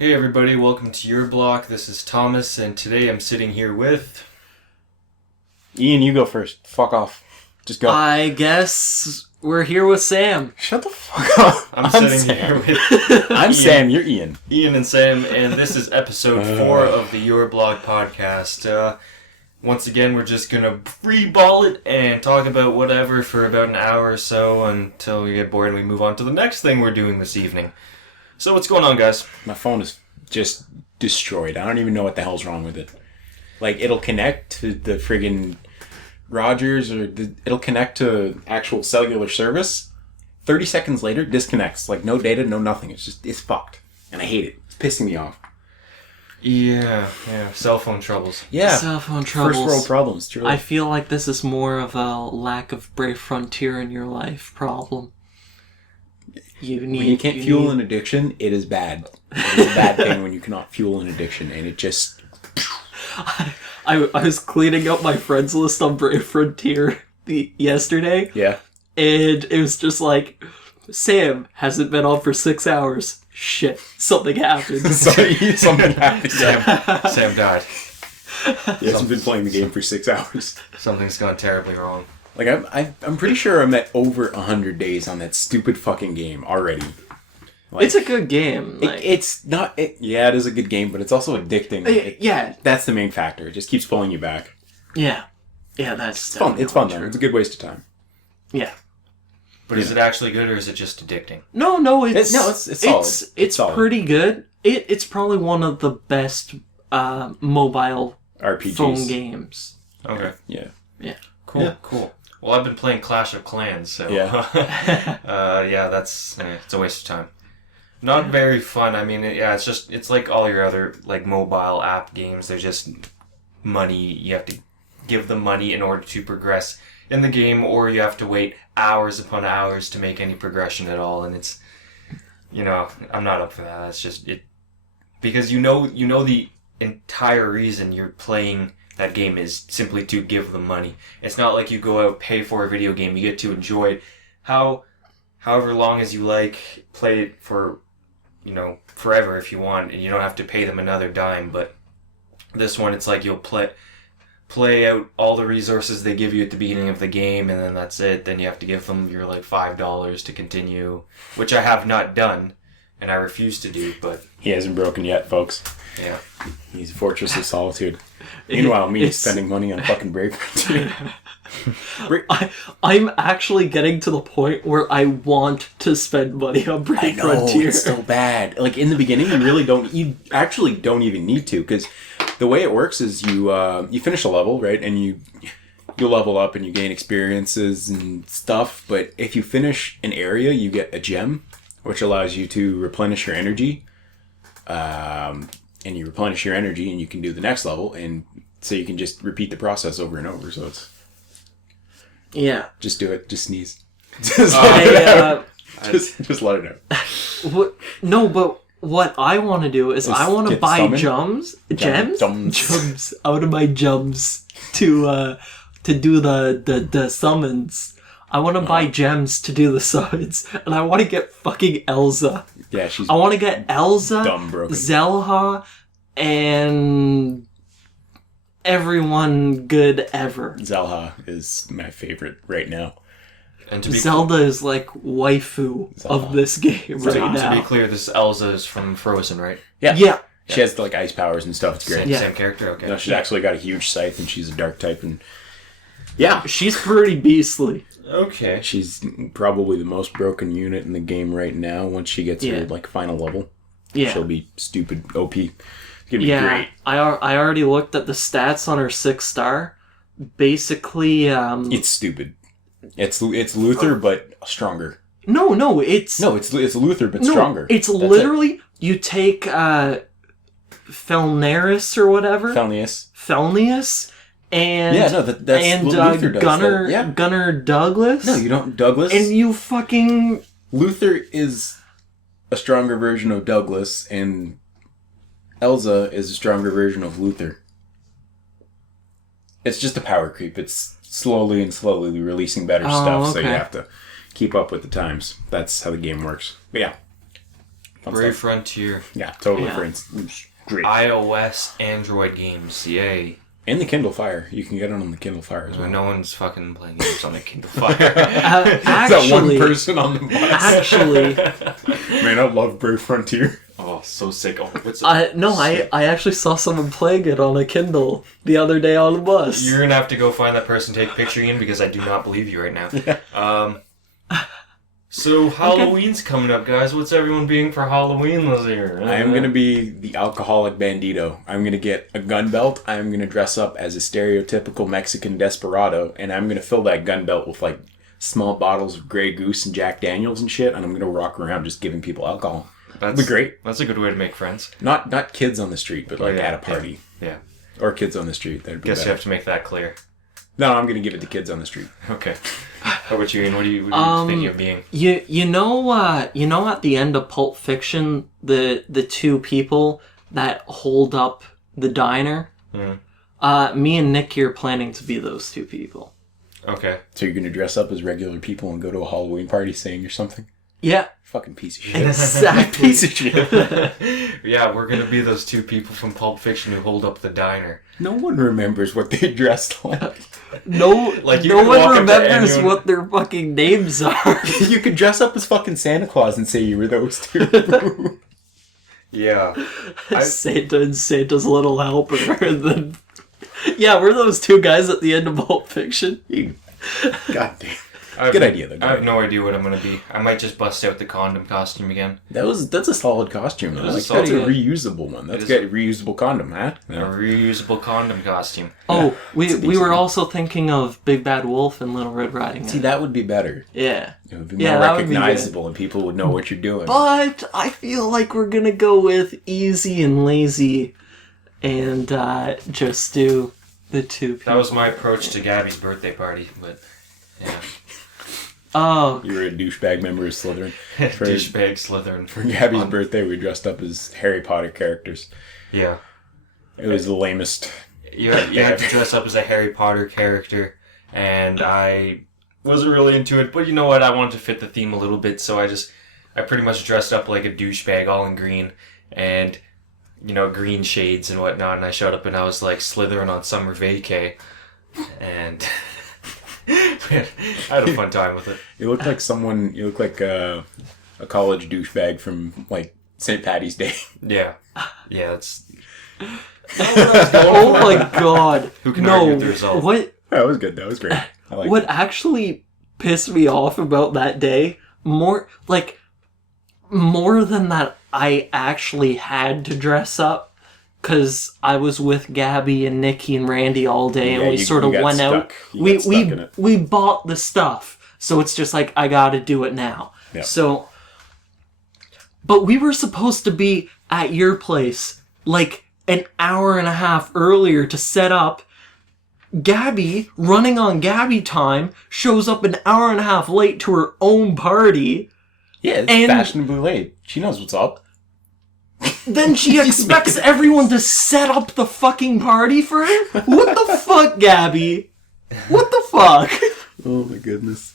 Hey everybody, welcome to Your Block. This is Thomas, and today I'm sitting here with... Ian, you go first. Fuck off. Just go. I guess we're here with Sam. Shut the fuck up. I'm sitting here with I'm Ian. Sam, you're Ian. Ian and Sam, and this is episode 4 of the Your Block podcast. Once again, we're just gonna free-ball it and talk about whatever for about an hour or so until we get bored and we move on to the next thing we're doing this evening. So what's going on, guys? My phone is just destroyed. I don't even know what the hell's wrong with it. Like, it'll connect to the friggin' Rogers, or it'll connect to actual cellular service. 30 seconds later, disconnects. Like, no data, no nothing. It's fucked. And I hate it. It's pissing me off. Yeah, cell phone troubles. Yeah. Cell phone troubles. First world problems, truly. I feel like this is more of a lack of Brave Frontier in your life problem. When you can't fuel an addiction, it is bad. It is a bad thing when you cannot fuel an addiction, and it just... I was cleaning up my friends list on Brave Frontier yesterday. Yeah. And it was just like, Sam hasn't been on for 6 hours. Shit, something happened. Something happened. Sam died. He hasn't been playing the game for 6 hours. Something's gone terribly wrong. Like, I'm pretty sure I'm at over 100 days on that stupid fucking game already. Like, It's a good game. Like, it's not... yeah, it is a good game, but it's also addicting. yeah, That's the main factor. It just keeps pulling you back. yeah. Yeah, that's It's fun. It's fun, though. It's a good waste of time. Yeah. But is it actually good or is it just addicting? No, it's it's solid. It's solid. pretty good. It's probably one of the best mobile RPGs. phone games. Okay. Yeah. Cool, Yeah. cool. Well, I've been playing Clash of Clans, so... Yeah. that's... it's a waste of time. Not very fun. I mean, it's like all your other, like, mobile app games. They're just money. You have to give them money in order to progress in the game, or you have to wait hours upon hours to make any progression at all, and it's... I'm not up for that. It's just... Because you know the entire reason you're playing that game is simply to give them money. It's not like you go out, pay for a video game, you get to enjoy it however long as you like, play it for, forever if you want, and you don't have to pay them another dime. But this one, it's like you'll play out all the resources they give you at the beginning of the game, and then that's it. Then you have to give them your, $5 to continue, which I have not done, and I refuse to do, but... He hasn't broken yet, folks. Yeah. He's a fortress of solitude. Meanwhile, me spending money on fucking Brave Frontier. I'm actually getting to the point where I want to spend money on Brave Frontier. It's so bad. Like, in the beginning, you actually don't even need to, because the way it works is you finish a level, right, and you level up and you gain experiences and stuff, but if you finish an area, you get a gem, which allows you to replenish your energy, and you replenish your energy and you can do the next level, and so you can just repeat the process over and over. So it's... Yeah. Just do it. Just sneeze. Just let it out. No, but what I want to do is I want to buy gems out of my gems to do the summons. I want to buy gems to do the summons, and I want to get fucking Elsa. Yeah, I want to get Elsa, dumb broken. Zelha, and everyone good ever. Zelha is my favorite right now. And to be Zelda is like waifu of this game right now. To be clear, this Elsa is from Frozen, right? Yeah. She has ice powers and stuff. It's great. Same character? Okay. No, she's actually got a huge scythe, and she's a dark type, and yeah, She's pretty beastly. Okay. she's probably the most broken unit in the game right now. Once she gets her final level, Yeah. she'll be stupid OP. It's gonna be great. I already looked at the stats on her 6-star. Basically, It's stupid. It's Luther, but stronger. No, it's Luther, but stronger. It's That's literally you take Felneris or whatever. Felnius. And that's what Luther does. Gunnar Douglas. No, you don't. Douglas. And you fucking... Luther is a stronger version of Douglas, and Elsa is a stronger version of Luther. It's just a power creep. It's slowly releasing better stuff, so you have to keep up with the times. That's how the game works. But yeah, Fun Brave stuff. Frontier. Yeah, totally. Yeah. For instance, great. iOS, Android games. Yay. And the Kindle Fire. You can get it on the Kindle Fire as well. No one's fucking playing games on the Kindle Fire. Is that Actually, one person on the bus? actually, Man, I love Brave Frontier. Oh, so sick. Oh, what's I actually saw someone playing it on a Kindle the other day on the bus. You're gonna have to go find that person, take a picture, Ian, because I do not believe you right now. So Halloween's coming up, guys. What's everyone being for Halloween this year? I am going to be the alcoholic bandito. I'm going to get a gun belt. I'm going to dress up as a stereotypical Mexican desperado, and I'm going to fill that gun belt with like small bottles of Grey Goose and Jack Daniels and shit, and I'm going to walk around just giving people alcohol. That'd be great. That's a good way to make friends. Not kids on the street, but like Yeah, at a party. Yeah. Or kids on the street. That'd be Guess you better. have to make that clear. No, I'm going to give it to kids on the street. Okay. How about you, Ian? What are you thinking of being? You know at the end of Pulp Fiction, the two people that hold up the diner. Me and Nick here planning to be those two people. Okay. So you're going to dress up as regular people and go to a Halloween party saying you're something? Yeah, Fucking piece of shit. exactly. Piece of shit. Yeah, we're gonna be those two people from Pulp Fiction who hold up the diner. No one remembers what they dressed like. No, Like, you no can walk one up to remembers anyone- what their fucking names are. You could dress up as fucking Santa Claus and say you were those two. Yeah. Santa and Santa's little helper. And then, yeah, we're those two guys at the end of Pulp Fiction. God damn. Good idea, though. Good I have idea. no idea what I'm gonna be. I might just bust out the condom costume again. That's a solid costume, though. That's Like, that's a solid. reusable one. That's is got a reusable condom, huh? A Yeah. reusable condom costume. Oh, we decent were one. also thinking of Big Bad Wolf and Little Red Riding See, Hood. that would be better. Yeah. It would be Yeah, more that would be good. recognizable and people would know what you're doing. But I feel like we're gonna go with easy and lazy and just do the two people. That was my approach to Gabby's birthday party, but yeah. Oh, You were a douchebag member of Slytherin. For, Douchebag Slytherin. for Gabby's birthday, we dressed up as Harry Potter characters. Yeah. It was the lamest. You have to dress up as a Harry Potter character, and I wasn't really into it, but you know what? I wanted to fit the theme a little bit, so I pretty much dressed up like a douchebag, all in green, and, you know, green shades and whatnot, and I showed up and I was like Slytherin on summer vacay, and I had a fun time with it. You look like you look like a college douchebag from, like, St. Patty's Day. Yeah. Yeah, that's... oh my god. Who can no, argue with the result? What That was good. That was great. I like what actually pissed me off about that day, more than that I actually had to dress up, because I was with Gabby and Nikki and Randy all day, and Yeah, we you sort of got went stuck. out. You We got stuck in it. we bought the stuff, so it's just like I gotta do it now. Yeah. So, but we were supposed to be at your place like an hour and a half earlier to set up. Gabby, running on Gabby time, shows up an hour and a half late to her own party. Yeah, it's And- fashionably late. She knows what's up. Then she expects everyone to set up the fucking party for her? What the fuck, Gabby? What the fuck? Oh my goodness.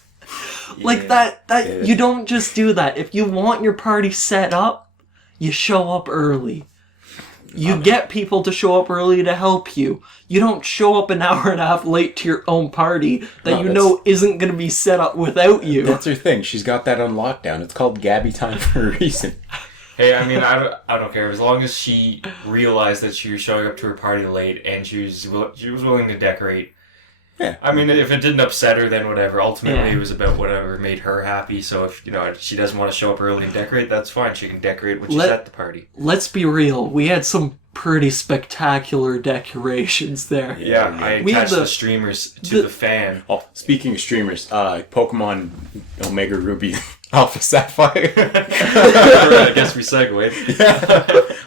Like that you don't just do that. If you want your party set up, you show up early. You get people to show up early to help you. You don't show up an hour and a half late to your own party that No, you that's- know isn't going to be set up without you. That's her thing. She's got that on lockdown. It's called Gabby time for a reason. Hey, I mean, I don't care. As long as she realized that she was showing up to her party late and she was willing to decorate. Yeah. I mean, if it didn't upset her, then whatever. Ultimately, Yeah. it was about whatever made her happy. So if, you know, she doesn't want to show up early and decorate, that's fine. She can decorate when she's at the party. Let's be real. We had some pretty spectacular decorations there. Yeah, I We had attached the streamers to the fan. Oh, speaking of streamers, Pokemon Omega Ruby Alpha Sapphire. I guess we segued.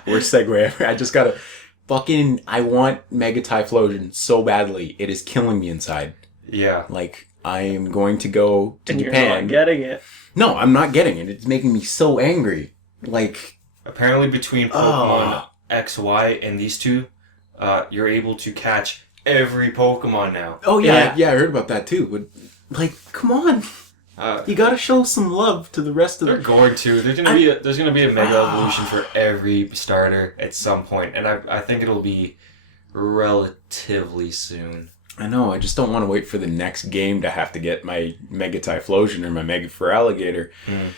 Worst segue ever. I just gotta I want Mega Typhlosion so badly. It is killing me inside. Yeah. Like, I am going to go to And you're Japan. not getting it. No, I'm not getting it. It's making me so angry. Like, Apparently, between Pokemon XY and these two, you're able to catch every Pokemon now. oh yeah, Yeah. yeah, I heard about that too. But, like, come on. You gotta show some love to the rest of They're going to. There's gonna be a Mega Evolution for every starter at some point, and I think it'll be relatively soon. I know. I just don't want to wait for the next game to have to get my Mega Typhlosion or my Mega Feraligatr.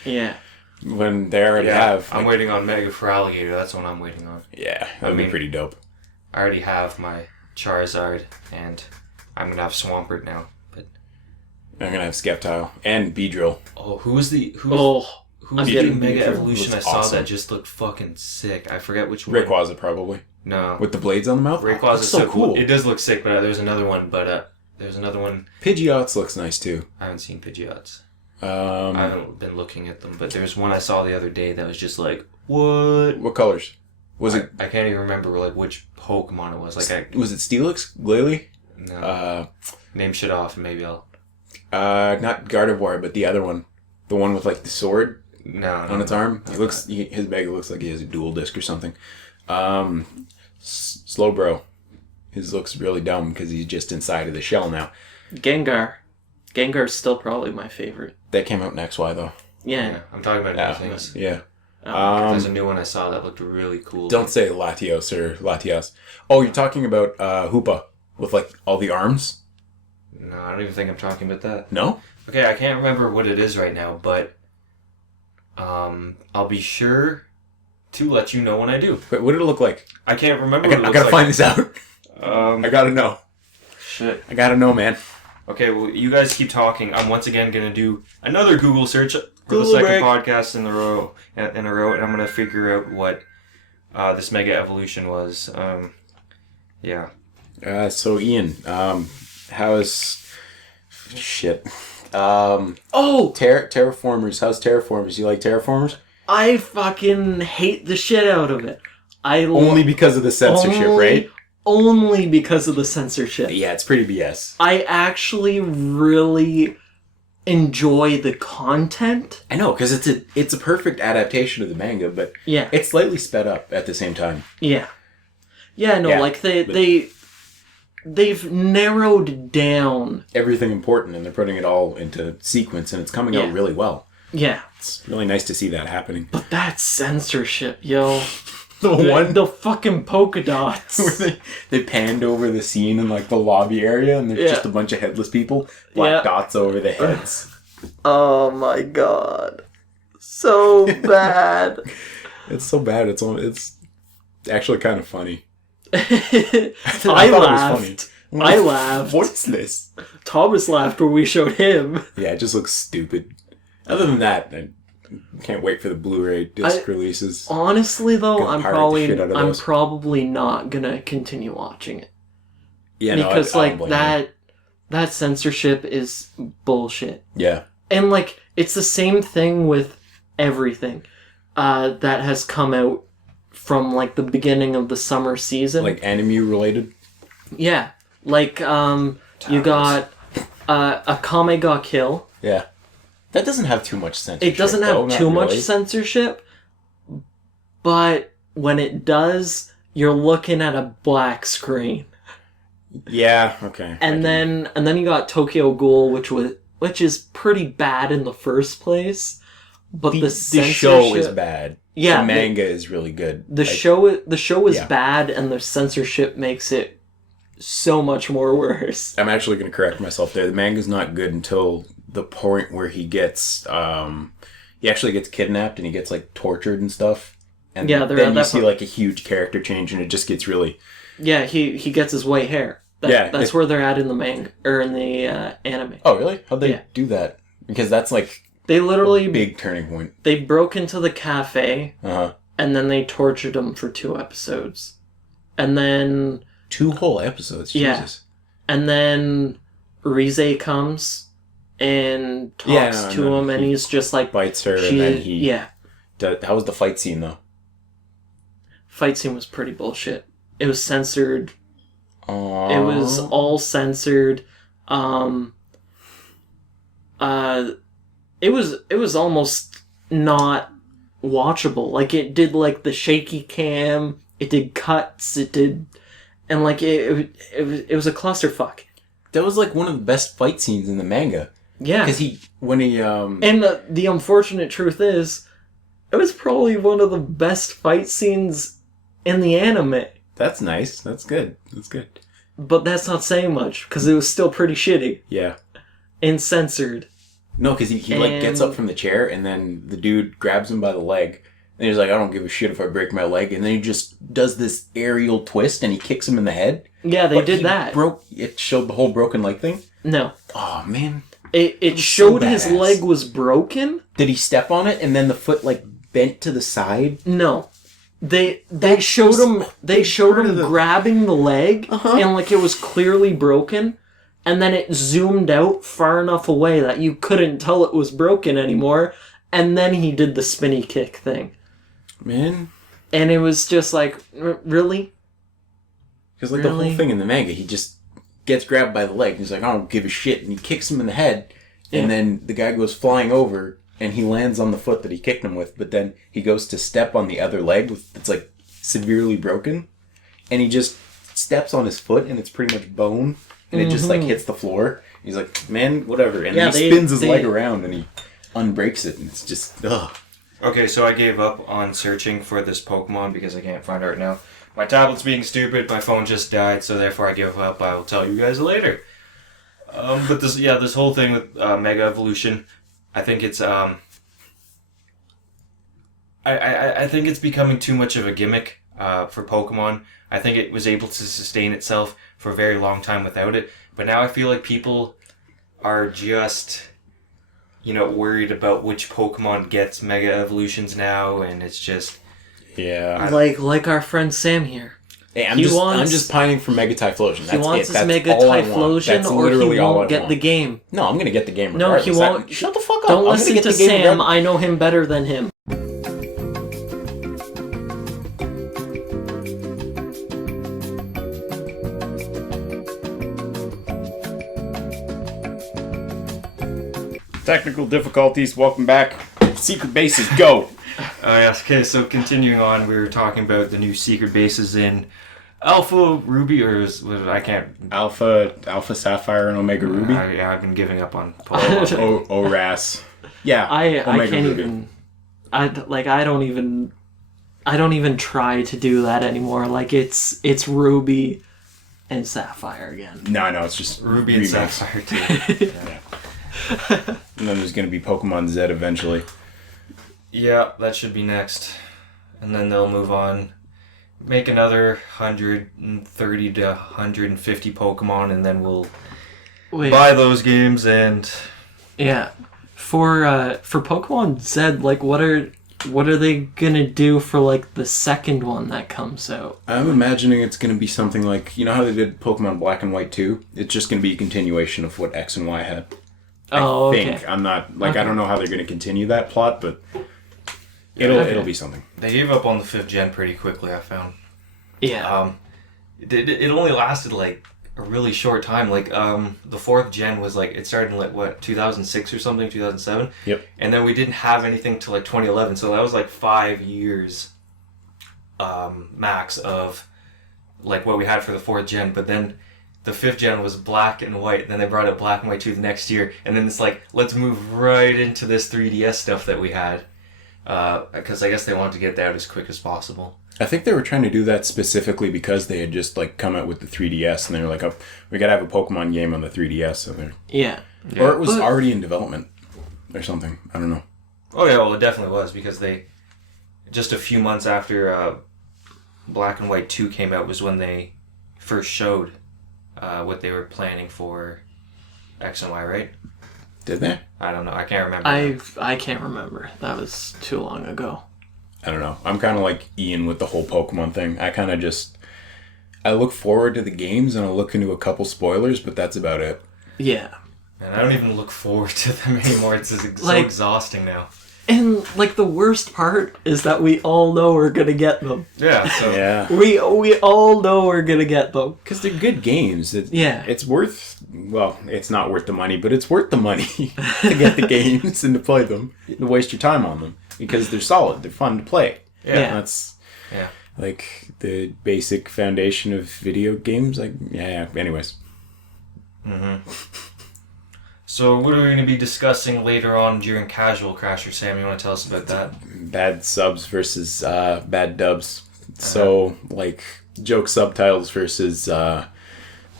Yeah. When they already have. I'm waiting on Mega Feraligatr. That's what I'm waiting on. Yeah, that'd be pretty dope. I already have my Charizard, and I'm gonna have Swampert now. But I'm gonna have Sceptile and Beedrill. oh, who's the I'm the getting Mega Beedrill. Evolution I Looks saw awesome. that just looked fucking sick? I forget which one. Rayquaza, probably. No. With the blades on the mouth? Rayquaza That's is so cool. It does look sick, but there's another one. Pidgeot's looks nice, too. I haven't seen Pidgeots. I Um, haven't been looking at them, but there's one I saw the other day that was just like, what? what colors? Was it I can't even remember like which Pokemon it was. Like was it Steelix? Glalie? no. Name shit off, and maybe I'll. Not Gardevoir, but the other one. The one with, like, the sword No. on its arm. His Mega looks like he has a dual disc or something. Slowbro. His looks really dumb because he's just inside of the shell now. Gengar. Gengar's still probably my favorite. That came out in XY, though. Yeah. I'm talking about new things. Yeah. There's a new one I saw that looked really cool. Don't say Latios or Latias. Oh, you're talking about Hoopa with, like, all the arms? No, I don't even think I'm talking about that. No? Okay, I can't remember what it is right now, but I'll be sure to let you know when I do. Wait, what did it look like? I can't remember I what it gotta looks like. find this out. Um, I gotta know. shit. I gotta know, man. Okay, well, you guys keep talking. I'm once again gonna do another Google search for Google the second break. podcast in a row, and I'm gonna figure out what this Mega Evolution was. Yeah. So Ian, how's shit? Terraformers. How's Terraformers? You like Terraformers? I fucking hate the shit out of it. Only because of the censorship, right? Only because of the censorship. Yeah, it's pretty BS. I actually really enjoy the content. I know, because it's a perfect adaptation of the manga, but Yeah. it's slightly sped up at the same time. Yeah. Yeah, no, Yeah, like they've narrowed down. Everything important, and they're putting it all into sequence, and it's coming out really well. Yeah. It's really nice to see that happening. But that censorship, yo. The The fucking polka dots. where they panned over the scene in like the lobby area, and there's just a bunch of headless people, black dots over the heads. Oh my god. So bad. It's so bad. It's actually kind of funny. I thought it was laughed. funny. I laughed. What's this? Thomas laughed when we showed him. Yeah, it just looks stupid. Other than that, I can't wait for the Blu-ray disc releases. Honestly, though, Gonna I'm pirate the shit out of I'm those. probably not gonna continue watching it Yeah, because I don't blame you. that censorship is bullshit. Yeah, And like it's the same thing with everything that has come out from like the beginning of the summer season. like anime related. Yeah, like you got Akame ga Kill. Yeah, that doesn't have too much censorship. It doesn't though, have not too much really. censorship, but when it does, you're looking at a black screen. Yeah, okay. And then you got Tokyo Ghoul, which is pretty bad in the first place, but the the censorship, show is bad. Yeah, the manga is really good. The show is bad, and the censorship makes it so much more worse. I'm actually going to correct myself there. The manga's not good until the point where he gets, he actually gets kidnapped and he gets like tortured and stuff. And Yeah, they're then at you that see point. like a huge character change, and it just gets really. Yeah, he gets his white hair. That's where they're at in the manga or in the anime. Oh, really? How'd they Yeah. do that? Because that's like They literally big turning point. they broke into the cafe Uh-huh. and then they tortured him for 2 episodes, and then 2 whole episodes. Yeah. Jesus. and then Rize comes and talks Yeah, no, to no, him, and he's just like, Bites her, and then he. yeah. How was the fight scene though? Fight scene was pretty bullshit. It was censored. Aww. It was all censored. It was almost not watchable. Like it did like the shaky cam. It did cuts. It did, and like it was a clusterfuck. That was like one of the best fight scenes in the manga. Yeah. Because when he And the unfortunate truth is, it was probably one of the best fight scenes in the anime. That's nice. That's good. That's good. But that's not saying much, because it was still pretty shitty. Yeah. And censored. No, because he like gets up from the chair, and then the dude grabs him by the leg, and he's like, I don't give a shit if I break my leg, and then he just does this aerial twist, and he kicks him in the head. Yeah, they did that. It showed the whole broken leg thing? No. Oh, man. It showed so his badass. leg was broken? Did he step on it, and then the foot, like, bent to the side? No. They showed him grabbing the leg, and like it was clearly broken, and then it zoomed out far enough away that you couldn't tell it was broken anymore, and then he did the spinny kick thing. Man. And it was just like, really? Because like the whole thing in the manga, he just gets grabbed by the leg, and he's like, I don't give a shit, and he kicks him in the head, and then the guy goes flying over, and he lands on the foot that he kicked him with, but then he goes to step on the other leg that's like severely broken, and he just steps on his foot, and it's pretty much bone, and it just like hits the floor. He's like, man, whatever, and then he spins his leg around, and he unbreaks it, and it's just, ugh. Okay, so I gave up on searching for this Pokemon because I can't find it right now. My tablet's being stupid, my phone just died, so therefore I give up. I will tell you guys later. But this whole thing with Mega Evolution, I think it's I think it's becoming too much of a gimmick for Pokemon. I think it was able to sustain itself for a very long time without it, but now I feel like people are just worried about which Pokemon gets Mega Evolutions now, and it's just like our friend Sam here. Hey, I'm just pining for Mega Typhlosion. That's he wants it. That's Mega Typhlosion, or he won't get the game. No, I'm gonna get the game regardless. No, he won't. Shut the fuck up. Don't listen to Sam. I know him better than him. Technical difficulties. Welcome back. Secret bases, go. Yes. Okay. So continuing on, we were talking about the new secret bases in Alpha Ruby, or Alpha Sapphire and Omega Ruby. I've been giving up on Pokemon. ORAS. Yeah. I can't Ruby. Even. I don't even try to do that anymore. Like it's Ruby and Sapphire again. No, it's just Ruby and Sapphire too. Yeah. And then there's going to be Pokemon Z eventually. Yeah, that should be next. And then they'll move on. Make another 130 to 150 Pokemon, and then we'll buy those games and... Yeah. For Pokemon Z, like, what are they going to do for, like, the second one that comes out? I'm imagining it's going to be something like... You know how they did Pokemon Black and White 2? It's just going to be a continuation of what X and Y had. I think. I'm not... Like, I don't know how they're going to continue that plot, but... It'll be something. They gave up on the 5th gen pretty quickly, I found. Yeah. It only lasted like a really short time. Like the 4th gen was like, it started in like what, 2006 or something, 2007. Yep. And then we didn't have anything till like 2011, so that was like 5 years max of like what we had for the 4th gen. But then the 5th gen was Black and White. Then they brought out Black and White 2 the next year, and then it's like, let's move right into this 3DS stuff that we had. Because I guess they wanted to get that out as quick as possible. I think they were trying to do that specifically because they had just like come out with the 3DS, and they were like, "Oh, we gotta have a Pokemon game on the 3DS." So or it was already in development, or something. I don't know. Oh yeah, well it definitely was, because they just a few months after Black and White 2 came out was when they first showed what they were planning for X and Y, right? Did they? I don't know. I can't remember. I can't remember. That was too long ago. I don't know. I'm kind of like Ian with the whole Pokemon thing. I look forward to the games, and I'll look into a couple spoilers, but that's about it. Yeah. And I don't even look forward to them anymore. It's so exhausting now. And like the worst part is that we all know we're gonna get them. Yeah. So yeah. We all know we're gonna get them because they're good games. It's worth. Well, it's not worth the money, but it's worth the money to get the games and to play them. To waste your time on them because they're solid. They're fun to play. Yeah. That's like the basic foundation of video games. Like Anyways. Mm-hmm. So what are we going to be discussing later on during Casual Crasher, Sam? You want to tell us about that? Bad subs versus bad dubs. So, like, joke subtitles versus those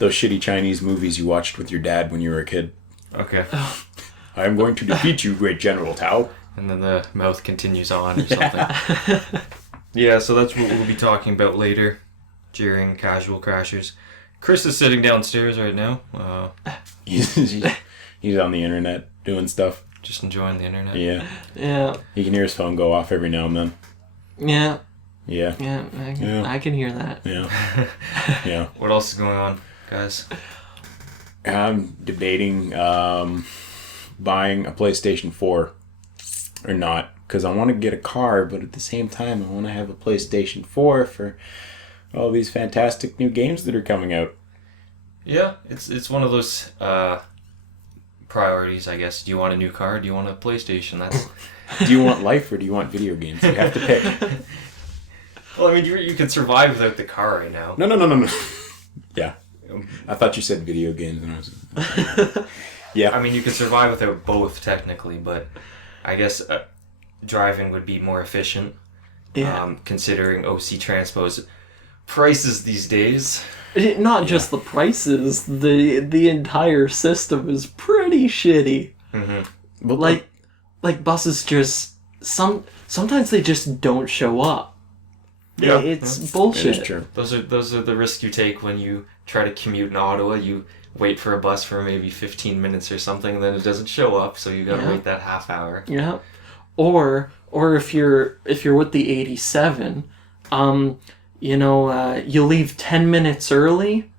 shitty Chinese movies you watched with your dad when you were a kid. Okay. I am going to defeat you, great General Tao. And then the mouth continues on or something. Yeah, so that's what we'll be talking about later during Casual Crashers. Chris is sitting downstairs right now. He's on the internet doing stuff. Just enjoying the internet. Yeah. Yeah. He can hear his phone go off every now and then. Yeah. Yeah. Yeah. I can hear that. Yeah. Yeah. What else is going on, guys? I'm debating buying a PlayStation 4 or not, because I want to get a car, but at the same time I want to have a PlayStation 4 for all these fantastic new games that are coming out. Yeah, it's one of those priorities, I guess. Do you want a new car? Or do you want a PlayStation? That's. Do you want life or do you want video games? You have to pick. Well, I mean, you can survive without the car right now. No. Yeah. I thought you said video games. And I was... Yeah. I mean, you could survive without both, technically, but I guess driving would be more efficient. Yeah. Considering OC Transpo's prices these days. Not just the prices, the entire system is pretty shitty. Mm-hmm. But like buses just sometimes they just don't show up. Yeah, It's bullshit. It is true. Those are the risks you take when you try to commute in Ottawa. You wait for a bus for maybe 15 minutes or something, and then it doesn't show up, so you gotta wait that half hour. Yeah. Or if you're with the 87, you leave 10 minutes early.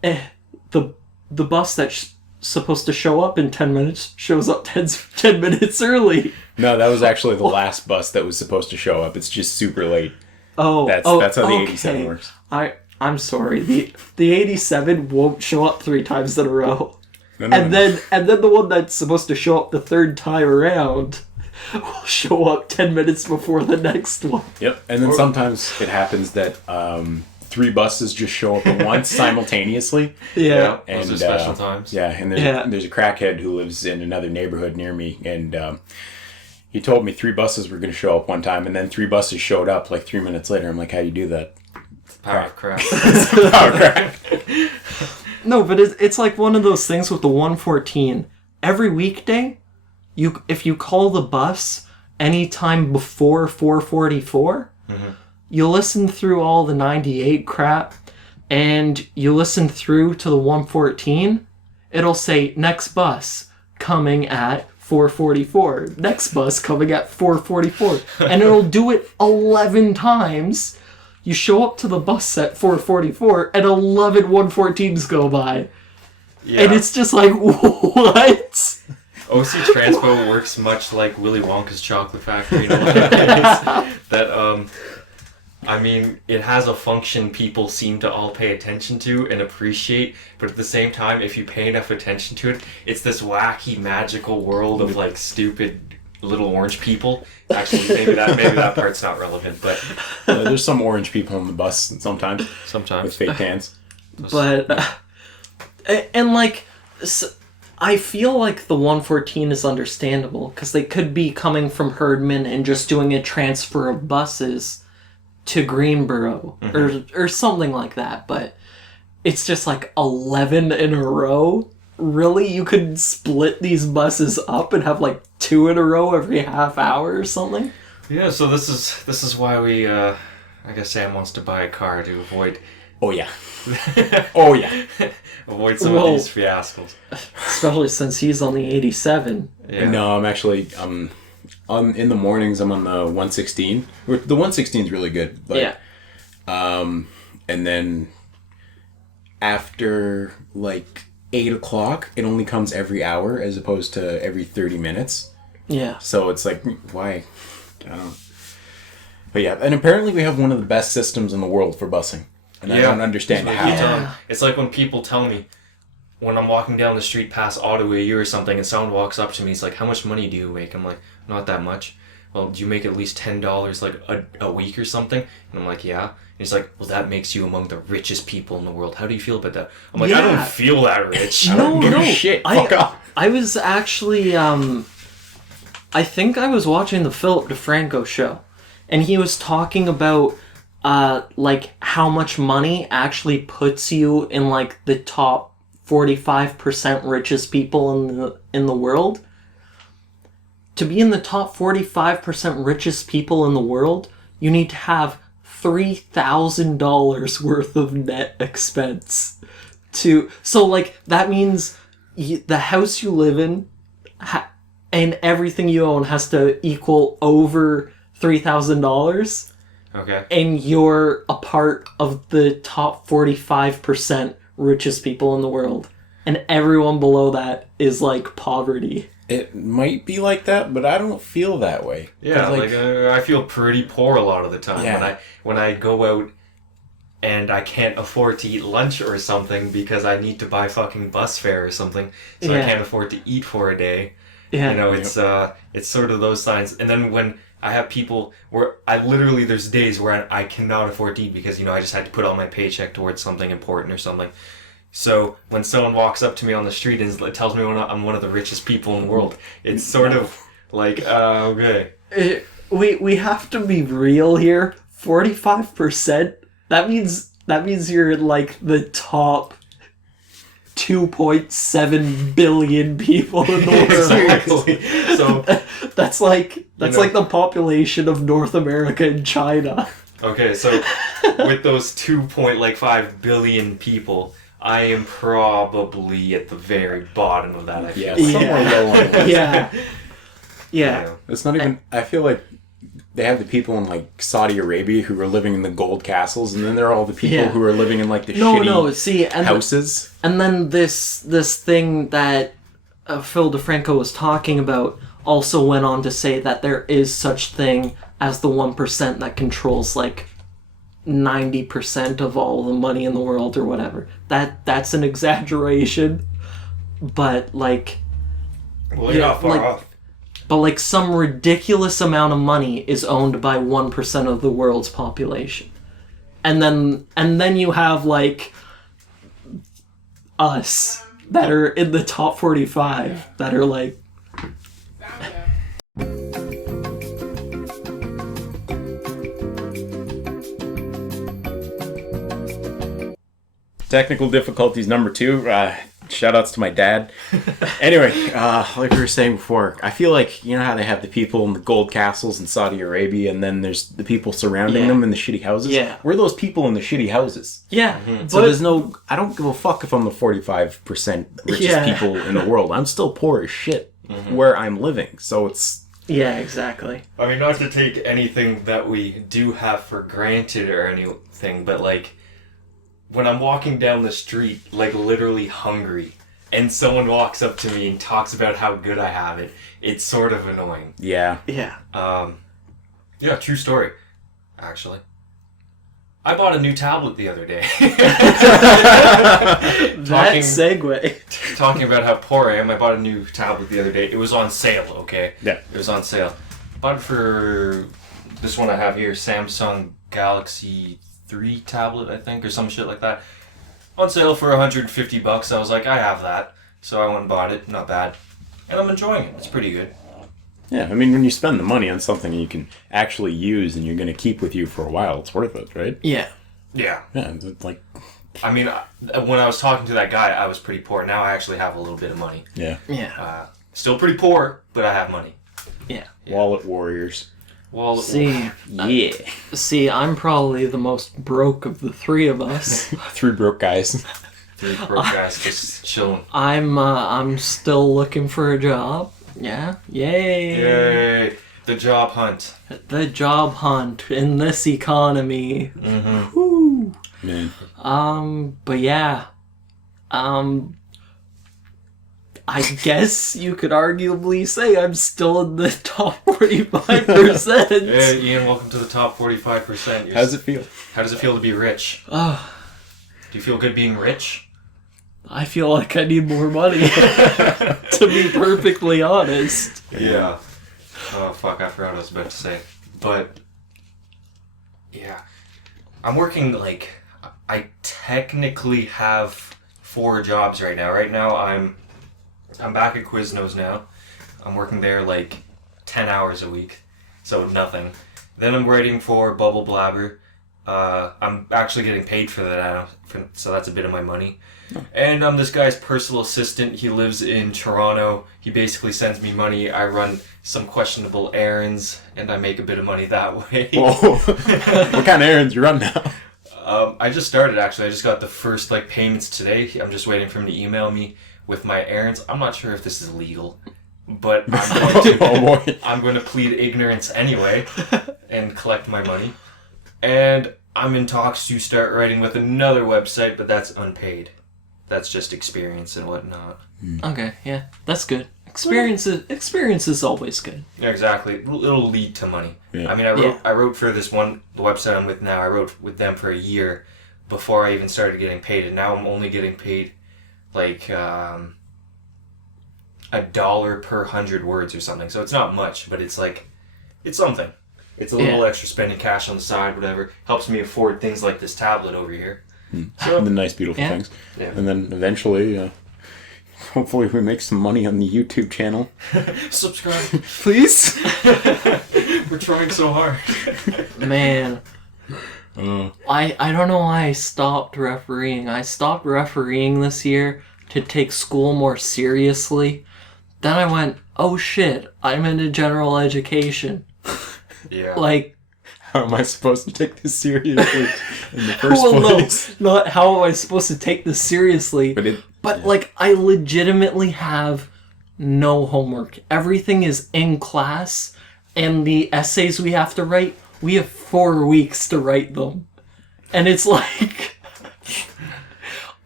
The bus that's supposed to show up in 10 minutes shows up 10 minutes early. No, that was actually the last bus that was supposed to show up. It's just super late. That's how the 87 works. I'm sorry. The 87 won't show up 3 times in a row. No. And then the one that's supposed to show up the 3rd time around will show up 10 minutes before the next one. Yep. And then sometimes it happens that 3 buses just show up at once simultaneously. Yeah. Those are special times. Yeah, and there's a crackhead who lives in another neighborhood near me, and he told me 3 buses were going to show up one time, and then 3 buses showed up like 3 minutes later. I'm like, how do you do that? Power of crack. Power crack. No, but it's like one of those things with the 114. Every weekday, if you call the bus anytime before 4:44, you listen through all the 98 crap, and you listen through to the 114, it'll say, next bus coming at 4:44. Next bus coming at 4:44. And it'll do it 11 times. You show up to the bus at 4:44, and 11 114s go by. Yeah. And it's just like, what? OC Transpo works much like Willy Wonka's Chocolate Factory. That, I mean, it has a function people seem to all pay attention to and appreciate, but at the same time, if you pay enough attention to it, it's this wacky, magical world of, like, stupid little orange people. Actually, maybe that part's not relevant, but... There's some orange people on the bus sometimes. Sometimes. With fake tans. But, and like, I feel like the 114 is understandable, because they could be coming from Herdman and just doing a transfer of buses to Greenboro, or something like that, but it's just like 11 in a row. Really? You could split these buses up and have like 2 in a row every half hour or something? Yeah, so this is why we, I guess Sam wants to buy a car to avoid... Oh, yeah. Oh, yeah. Avoid some of these fiascos. Especially since he's on the 87. Yeah. No, I'm actually... in the mornings, I'm on the 116. The 116 is really good. But, yeah. And then after, like, 8 o'clock, it only comes every hour as opposed to every 30 minutes. Yeah. So it's like, why? I don't know. But yeah, and apparently we have one of the best systems in the world for busing. And I don't understand how. Yeah. It's like when people tell me, when I'm walking down the street past Ottawa U or something, and someone walks up to me, he's like, how much money do you make? I'm like, not that much. well, do you make at least $10 like a week or something? And I'm like, yeah. And he's like, well, that makes you among the richest people in the world. How do you feel about that? I'm like, I don't feel that rich. I don't give a shit. Fuck off. I was actually, I think I was watching the Philip DeFranco show, and he was talking about, like, how much money actually puts you in, like, the top 45% richest people in the world. To be in the top 45% richest people in the world, you need to have $3,000 worth of net expense. So, like, that means the house you live in and everything you own has to equal over $3,000. Okay. And you're a part of the top 45% richest people in the world. And everyone below that is, like, poverty. It might be like that, but I don't feel that way. Yeah, I feel pretty poor a lot of the time. Yeah. When I go out and I can't afford to eat lunch or something because I need to buy fucking bus fare or something, so I can't afford to eat for a day. Yeah. You know, it's sort of those signs. And then when I have people where there's days where I cannot afford to eat because, you know, I just had to put all my paycheck towards something important or something. So when someone walks up to me on the street and tells me I'm one of the richest people in the world, it's sort of like, okay. We have to be real here. 45%. That means you're in, like, the top 2.7 billion people in the world. Exactly. So that's like the population of North America and China. Okay, so with those 2.5 billion people, I am probably at the very bottom of that. I feel like. Somewhere low on the list. Yeah. It's not even. I feel like they have the people in, like, Saudi Arabia who are living in the gold castles, and then there are all the people who are living in, like, the shitty houses. And then this thing that Phil DeFranco was talking about also went on to say that there is such thing as the 1% that controls, like, 90% of all the money in the world or whatever. That's an exaggeration, but, like, well, you're not far off. But, like, some ridiculous amount of money is owned by 1% of the world's population. And then you have, like, us that are in the top 45 that are, like... Technical difficulties number 2. Shout-outs to my dad. Anyway, like we were saying before, I feel like, you know how they have the people in the gold castles in Saudi Arabia, and then there's the people surrounding them in the shitty houses? Yeah. We're those people in the shitty houses. Yeah. So there's no... I don't give a fuck if I'm the 45% richest people in the world. I'm still poor as shit where I'm living, so it's... Yeah, exactly. I mean, not to take anything that we do have for granted or anything, but, like, when I'm walking down the street, like, literally hungry, and someone walks up to me and talks about how good I have it, it's sort of annoying. Yeah. Yeah. Yeah, true story, actually. I bought a new tablet the other day. That segue. Talking about how poor I am, I bought a new tablet the other day. It was on sale, okay? Yeah. It was on sale. Bought it for this one I have here, Samsung Galaxy 3 tablet, I think, or some shit like that. On sale for $150. I was like, I have that. So I went and bought it. Not bad. And I'm enjoying it. It's pretty good. Yeah, I mean, when you spend the money on something you can actually use and you're going to keep with you for a while, it's worth it, right? Yeah. Yeah. Yeah, it's like... I mean, when I was talking to that guy, I was pretty poor. Now I actually have a little bit of money. Yeah. Yeah. Still pretty poor, but I have money. Yeah. Wallet warriors. Well, See, I'm probably the most broke of the three of us. 3 broke guys. 3 broke guys just chilling. I'm still looking for a job. Yeah. Yay. Yay. The job hunt. The job hunt in this economy. Mm-hmm. Woo. Man. But yeah. I guess you could arguably say I'm still in the top 45%. Hey, Ian, welcome to the top 45%. How does it feel? How does it feel to be rich? Do you feel good being rich? I feel like I need more money, to be perfectly honest. Yeah. Oh fuck! I forgot what I was about to say. But yeah, I'm working like I technically have 4 jobs right now. Right now I'm back at Quiznos now. I'm working there like 10 hours a week, so nothing. Then I'm writing for Bubble Blabber. I'm actually getting paid for that now, so that's a bit of my money. And I'm this guy's personal assistant. He lives in Toronto. He basically sends me money. I run some questionable errands, and I make a bit of money that way. Whoa. What kind of errands you run now? I just started, actually. I just got the first payments today. I'm just waiting for him to email me with my errands. I'm not sure if this is legal, but I'm going to plead ignorance anyway and collect my money. And I'm in talks to start writing with another website, but that's unpaid. That's just experience and whatnot. Okay, yeah, that's good. Experience is always good. Yeah, exactly. It'll lead to money. Yeah. I mean, I wrote for this one, the website I'm with now. I wrote with them for a year before I even started getting paid, and now I'm only getting paid $1 per 100 words or something. So it's not much, but it's something. It's a little extra spending cash on the side, whatever. Helps me afford things like this tablet over here. So, the nice, beautiful things. Yeah. And then eventually, hopefully we make some money on the YouTube channel. Subscribe. Please? We're trying so hard. Man. I don't know why I stopped refereeing. I stopped refereeing this year to take school more seriously. Then I went, oh shit, I'm into general education. Yeah. How am I supposed to take this seriously in the first place? No, not how am I supposed to take this seriously. But I legitimately have no homework. Everything is in class, and the essays we have to write, we have 4 weeks to write them. And it's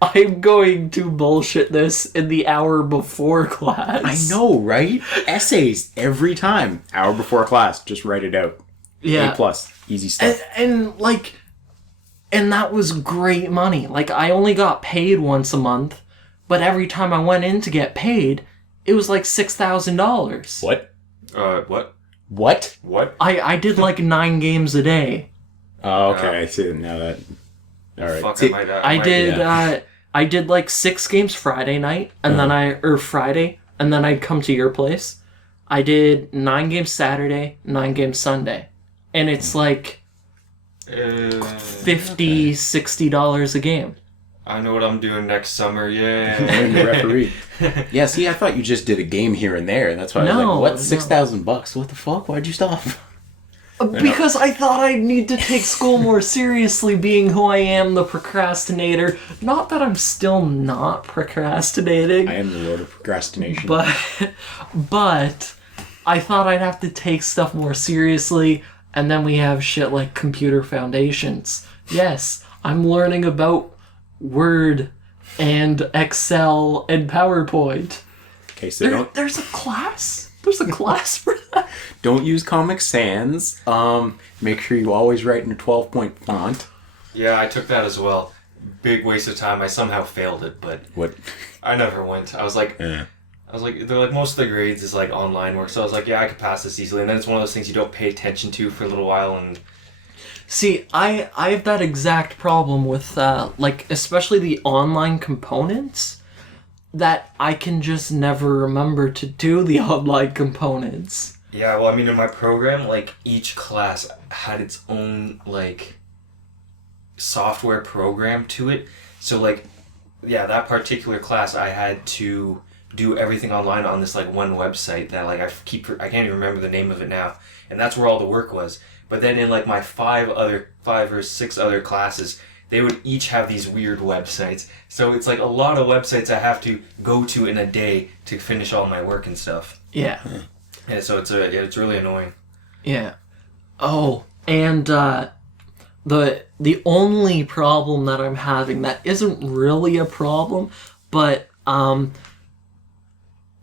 I'm going to bullshit this in the hour before class. I know, right? Essays every time. Hour before class, just write it out. Yeah. A+, easy stuff. And that was great money. I only got paid once a month, but every time I went in to get paid, it was $6,000. What? What? What? What? I did 9 games a day. Oh, okay. I see. Now that. All right. Fuck, See, I did 6 games Friday night, and then Friday, and then I'd come to your place. I did 9 games Saturday, 9 games Sunday. And it's $50, $60 a game. I know what I'm doing next summer, yeah. The referee. Yeah, see, I thought you just did a game here and there. That's why I was like, what? $6,000? What the fuck? Why'd you stop? Because I thought I'd need to take school more seriously, being who I am, the procrastinator. Not that I'm still not procrastinating. I am the lord of procrastination. But I thought I'd have to take stuff more seriously, and then we have shit like computer foundations. Yes, I'm learning about Word and Excel and PowerPoint. Okay, so there's a class? There's a class for that? Don't use Comic Sans. Make sure you always write in a 12-point font. Yeah, I took that as well. Big waste of time. I somehow failed it, but What? I never went. I was like, they're most of the grades is online work, so I was like, yeah, I could pass this easily. And then it's one of those things you don't pay attention to for a little while, and See, I have that exact problem with especially the online components, that I can just never remember to do the online components. yeah. Well, I mean, in my program, each class had its own software program to it. So that particular class, I had to do everything online on this one website that I can't even remember the name of it now, and that's where all the work was. But then in my 5 or 6 other classes, they would each have these weird websites. So it's a lot of websites I have to go to in a day to finish all my work and stuff. Yeah. Yeah, so it's really annoying. Yeah. Oh, and the only problem that I'm having that isn't really a problem, but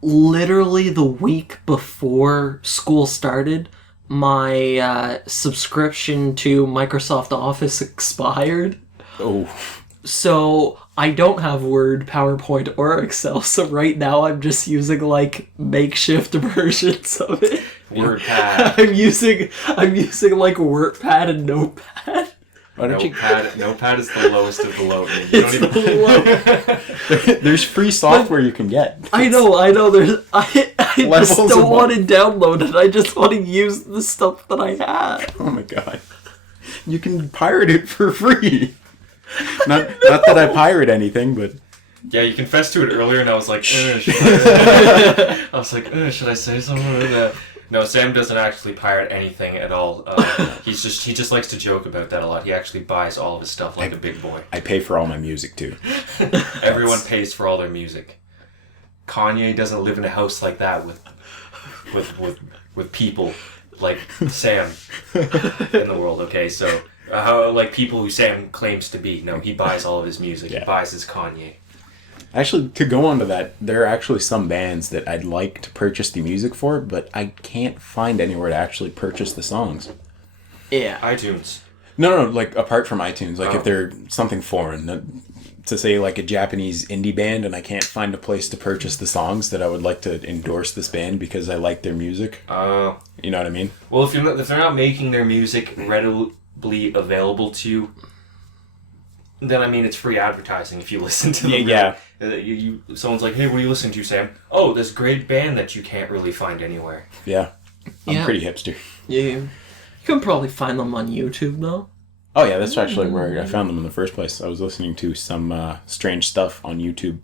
literally the week before school started, my subscription to Microsoft Office expired. Oh. So I don't have Word, PowerPoint, or Excel, so right now I'm just using makeshift versions of it. WordPad. I'm using like WordPad and Notepad. Why don't Notepad is the lowest of the low. Man. You It's the low. There's free software you can get. I know. I just Levels don't of want to download it. I just want to use the stuff that I have. Oh my god. You can pirate it for free. Not that I pirate anything, but Yeah, you confessed to it earlier, and I was like, should I say something? No, Sam doesn't actually pirate anything at all. He just likes to joke about that a lot. He actually buys all of his stuff like a big boy. I pay for all my music too. Everyone pays for all their music. Kanye doesn't live in a house like that with people like Sam in the world. Okay, so like people who Sam claims to be. No, he buys all of his music. Yeah. He buys his Kanye. Actually, to go on to that, there are actually some bands that I'd like to purchase the music for, but I can't find anywhere to actually purchase the songs. Yeah. iTunes. No, like apart from iTunes, like if they're something foreign, to say like a Japanese indie band, and I can't find a place to purchase the songs that I would like to endorse this band because I like their music. You know what I mean? Well, if they're not making their music readily available to you, then I mean it's free advertising if you listen to them. Yeah. Someone's like, "Hey, what are you listening to, Sam?" "Oh, this great band that you can't really find anywhere." Yeah. I'm Yeah. pretty hipster. Yeah. You can probably find them on YouTube though. Oh yeah, that's actually where I found them in the first place. I was listening to some strange stuff on YouTube.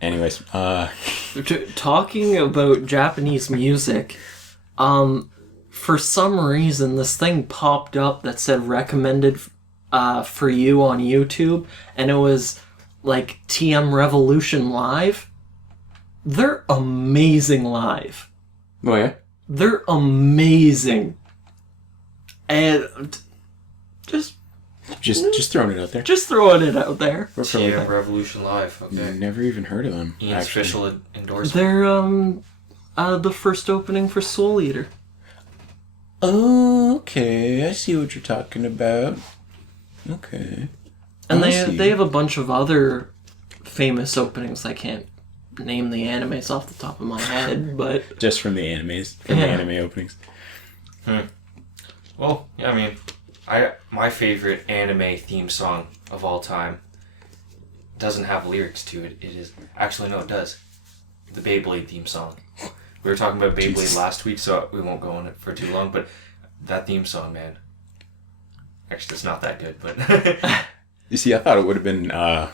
Anyways, Talking about Japanese music, for some reason this thing popped up that said recommended for you on YouTube, and it was like TM Revolution Live. They're amazing live. oh yeah? They're amazing. And just throwing it out there. throwing it out there. We're from TM Revolution Live. Okay. Never even heard of them. Ian's actually. official endorsement. They're the first opening for Soul Eater. Oh, okay. I see what you're talking about. Okay. And I see. they have a bunch of other famous openings. I can't name the animes off the top of my head, but Just from the animes, from the Yeah. anime openings. Well, yeah, I mean, my favorite anime theme song of all time doesn't have lyrics to it. It is actually no, it does. The Beyblade theme song. We were talking about Beyblade Jesus. last week, so we won't go on it for too long. But that theme song, man. Actually, it's not that good, but You see, I thought it would have been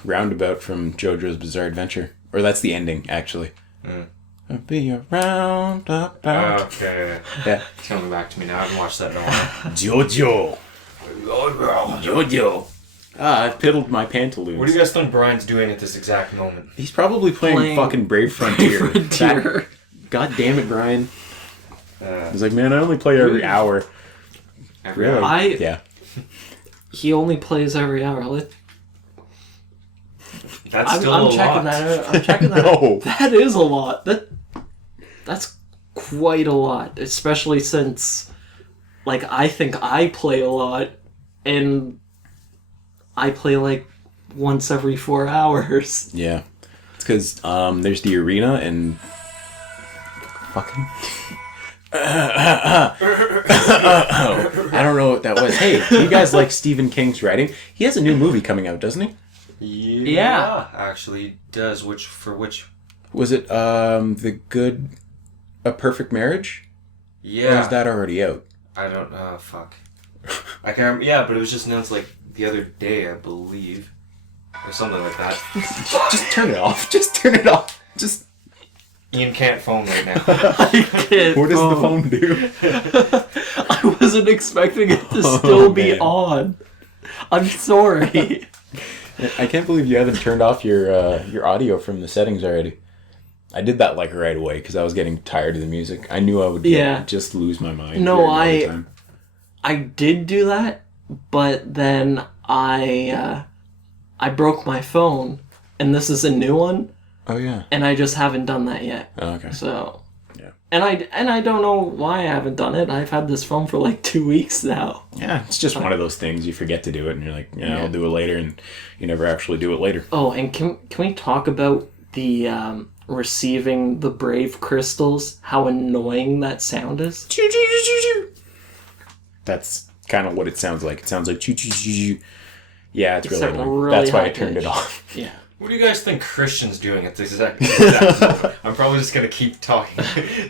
Roundabout from JoJo's Bizarre Adventure. Or that's the ending, actually. I'll be a roundabout. okay. Yeah. It's coming back to me now. I haven't watched that in a while. Jojo. Jojo. I've piddled my pantaloons. What do you guys think Brian's doing at this exact moment? He's probably playing fucking Brave Frontier. Frontier. God damn it, Brian. He's like, man, I only play every hour. Really? Yeah. He only plays every hour. That's still I'm a checking lot. that out. I'm checking that No. out. That is a lot. That's quite a lot, especially since, like, I think I play a lot, and I play like once every 4 hours. Yeah. It's because there's the arena and fucking. I don't know what that was. Hey, do you guys like Stephen King's writing? He has a new movie coming out, doesn't he? Yeah, actually does. Which? Was it A Perfect Marriage? Or Yeah. is that already out? I don't know. Fuck. I can't remember. Yeah, but it was just announced like the other day, I believe. Or something like that. Just turn it off. Just turn it off. Just. Ian can't phone right now. I can't. What does the phone do? I wasn't expecting it to still be man. on. I'm sorry. I can't believe you haven't turned off your audio from the settings already. I did that like right away because I was getting tired of the music. I knew I would just lose my mind. No, during all the time. I did do that, but then I broke my phone, and this is a new one, Oh yeah. and I just haven't done that yet. Oh, okay. So, Yeah. and I don't know why I haven't done it. I've had this phone for like 2 weeks now. Yeah, it's just one of those things you forget to do it, and you're like, yeah, I'll do it later, and you never actually do it later. Oh, and can we talk about receiving the brave crystals, how annoying that sound is? That's kind of what it sounds like. It sounds like choo choo choo choo. Yeah, it's really annoying. really That's why I high turned pitch. it off. Yeah. What do you guys think Christian's doing at this exact moment? I'm probably just gonna keep talking.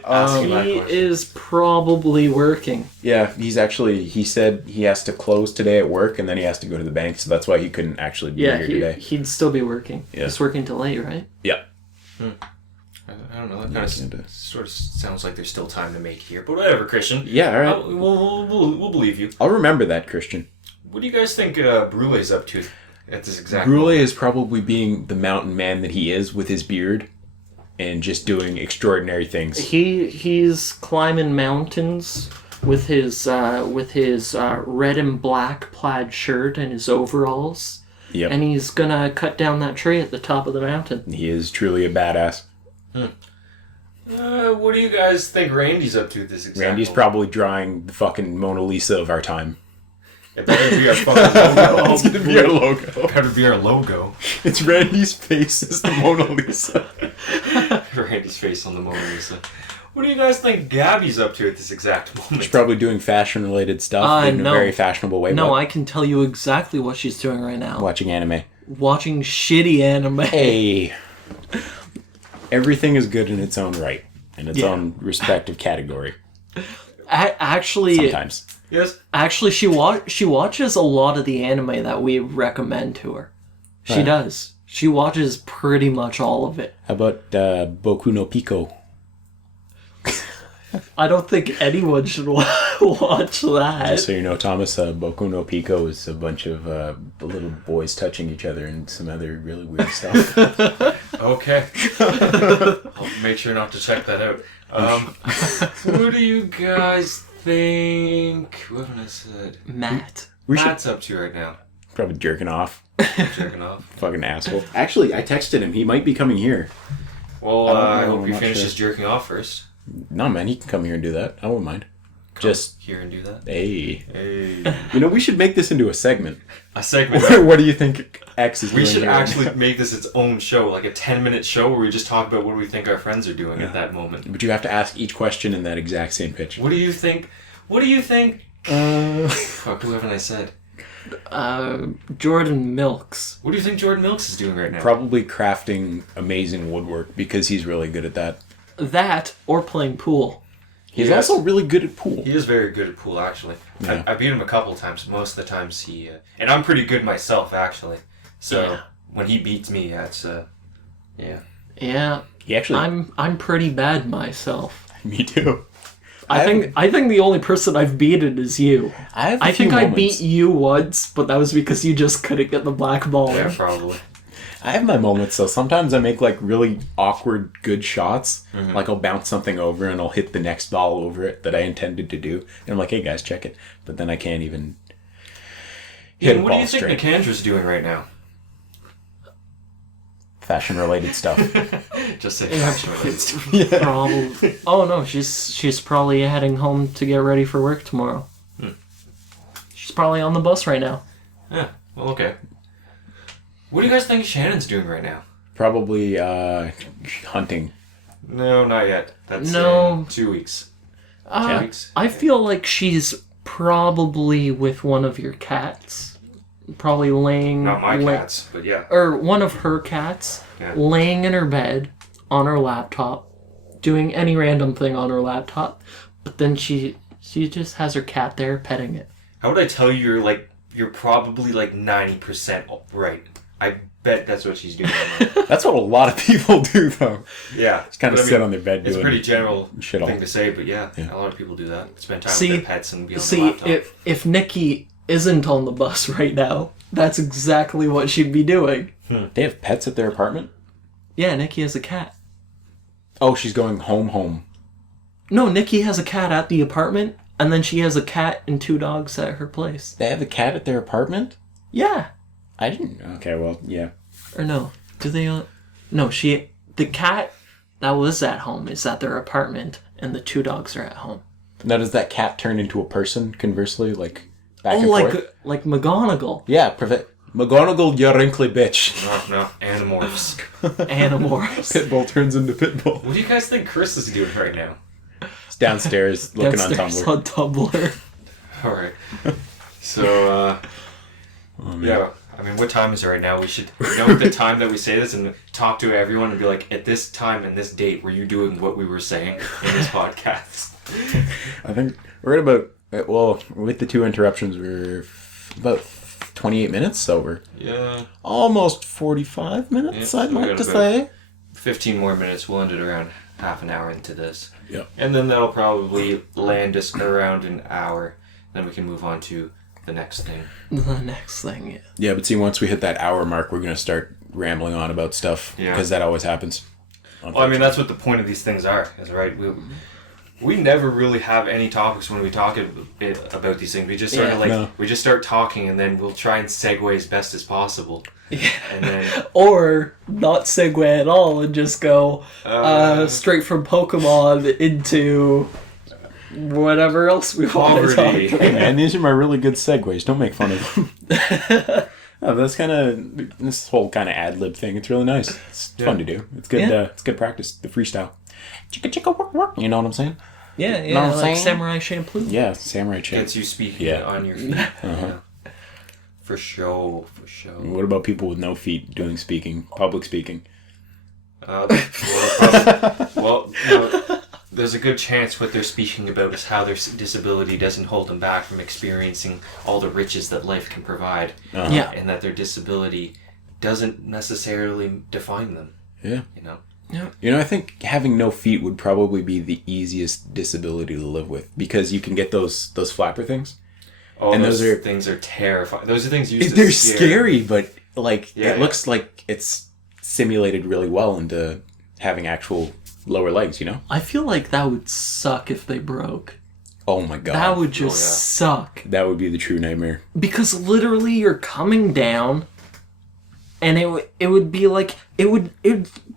Asking that He question. is probably working. Yeah, he said he has to close today at work and then he has to go to the bank, so that's why he couldn't actually be Yeah, here today. he'd still be working. Yeah. He's working till late, right? Yeah. I don't know. That kind of sort of sounds like there's still time to make here, but whatever, Christian. Yeah, all right. We'll believe you. I'll remember that, Christian. What do you guys think Brule's up to at this exact Brule moment? is probably being the mountain man that he is with his beard and just doing extraordinary things. He's climbing mountains with his red and black plaid shirt and his overalls. Yep. And he's gonna cut down that tree at the top of the mountain. He is truly a badass. What do you guys think Randy's up to at this exact Randy's moment? probably drawing the fucking Mona Lisa of our time. It better be our fucking logo. It's gonna be our logo. Better be our logo. It's Randy's face as the Mona Lisa. Randy's face on the Mona Lisa. What do you guys think Gabby's up to at this exact moment? She's probably doing fashion-related stuff in a no. very fashionable way. No, but I can tell you exactly what she's doing right now. watching anime. Watching shitty anime. Hey, everything is good in its own right, in its own respective category. Actually, Yes? she watches a lot of the anime that we recommend to her. She Right. does. She watches pretty much all of it. How about Boku no Pico? I don't think anyone should watch that. Just so you know, Thomas, Boku no Pico is a bunch of little boys touching each other and some other really weird stuff. Okay. I'll make sure not to check that out. What do you guys think? What have I said? Matt. Matt's up to right now. Probably jerking off. Jerking off. Fucking asshole. Actually, I texted him. He might be coming here. Well, I don't I know, hope I'm he not finishes sure. jerking off first. No, man, he can come here and do that. I won't mind. Just, Here and do that. hey. Hey. You know, we should make this into a segment. A segment. What do you think X is doing We should here? actually make this its own show, like a 10-minute show where we just talk about what we think our friends are doing at that moment. But you have to ask each question in that exact same pitch. What do you think? What do you think? Fuck, who haven't I said? Jordan Milks. What do you think Jordan Milks is doing right now? Probably crafting amazing woodwork because he's really good at that. That or playing pool. He's Yes. also really good at pool. He is very good at pool, actually. Yeah. I beat him a couple times. Most of the times he... and I'm pretty good myself, actually. So, Yeah. when he beats me, that's... yeah. Yeah, He actually... I'm pretty bad myself. Me too. I think the only person I've beaten is you. I think I beat you once, but that was because you just couldn't get the black ball. Yeah, in. probably. I have my moments, so sometimes I make like really awkward good shots. Mm-hmm. Like I'll bounce something over and I'll hit the next ball over it that I intended to do. And I'm like, hey guys, check it. But then I can't even hit a Ian, what do ball you think straight. Nicandra's doing right now? Fashion related stuff. Just say fashion related. Probably. Oh no, she's probably heading home to get ready for work tomorrow. She's probably on the bus right now. Yeah, well, okay. What do you guys think Shannon's doing right now? Probably hunting. No, not yet. That's No. in 2 weeks. 2 weeks? I feel like she's probably with one of your cats. Probably laying... Not my cats, but yeah. Or one of her cats, Yeah. laying in her bed, on her laptop, doing any random thing on her laptop, but then she just has her cat there petting it. How would I tell you you're probably like 90% right? I bet that's what she's doing. That's what a lot of people do, though. Yeah. Just kind of But I sit mean, on their bed It's a doing pretty general shit all. thing to say, but yeah, Yeah. a lot of people do that. Spend time See- with their pets and be on the See, laptop. if Nikki isn't on the bus right now, that's exactly what she'd be doing. They have pets at their apartment? Yeah, Nikki has a cat. Oh, she's going home. No, Nikki has a cat at the apartment, and then she has a cat and 2 dogs at her place. They have a cat at their apartment? Yeah. I didn't. Okay, well, yeah. Or no. Do they... No, the cat that was at home is at their apartment, and the 2 dogs are at home. Now, does that cat turn into a person, conversely, like back and Oh, forth? like McGonagall. Yeah, McGonagall, you wrinkly bitch. No, Animorphs. Animorphs. Pitbull turns into Pitbull. What do you guys think Chris is doing right now? He's downstairs looking Downstairs on Tumblr. on Tumblr. All right. So, yeah. I mean, what time is it right now? We should note the time that we say this and talk to everyone and be like, at this time and this date, were you doing what we were saying in this podcast? I think we're at about, well, with the 2 interruptions, we're about 28 minutes, so we're almost 45 minutes, I'd like to say. 15 more minutes. We'll end it around half an hour into this. Yeah. And then that'll probably land us around an hour. Then we can move on to the next thing. The next thing, yeah. Yeah, but see, once we hit that hour mark, we're going to start rambling on about stuff. Yeah. Because that always happens. Well, I mean, that's what the point of these things are, is right? We never really have any topics when we talk about these things. We just sort of we just start talking and then we'll try and segue as best as possible. Yeah. And then or not segue at all and just go straight from Pokemon into whatever else we want to talk about. Hey man, these are my really good segues. Don't make fun of them. Oh, that's kind of this whole kind of ad lib thing. It's really nice. It's fun to do. It's good. It's good practice. The freestyle. Chicka chicka work work. You know what I'm saying? Yeah, know what I'm like saying? Samurai Champloo. Yeah, Samurai Champloo. gets you speaking on your feet. Yeah. For sure. What about people with no feet doing speaking, public speaking? There's a good chance what they're speaking about is how their disability doesn't hold them back from experiencing all the riches that life can provide. Yeah. And that their disability doesn't necessarily define them. Yeah. You know? Yeah. You know, I think having no feet would probably be the easiest disability to live with because you can get those flapper things. Oh, and those things are terrifying. Those are things used to They're scary, but like it looks like it's simulated really well into having actual lower legs, you know? I feel like that would suck if they broke. Oh my god. That would just suck. That would be the true nightmare. Because literally you're coming down and it would be like it would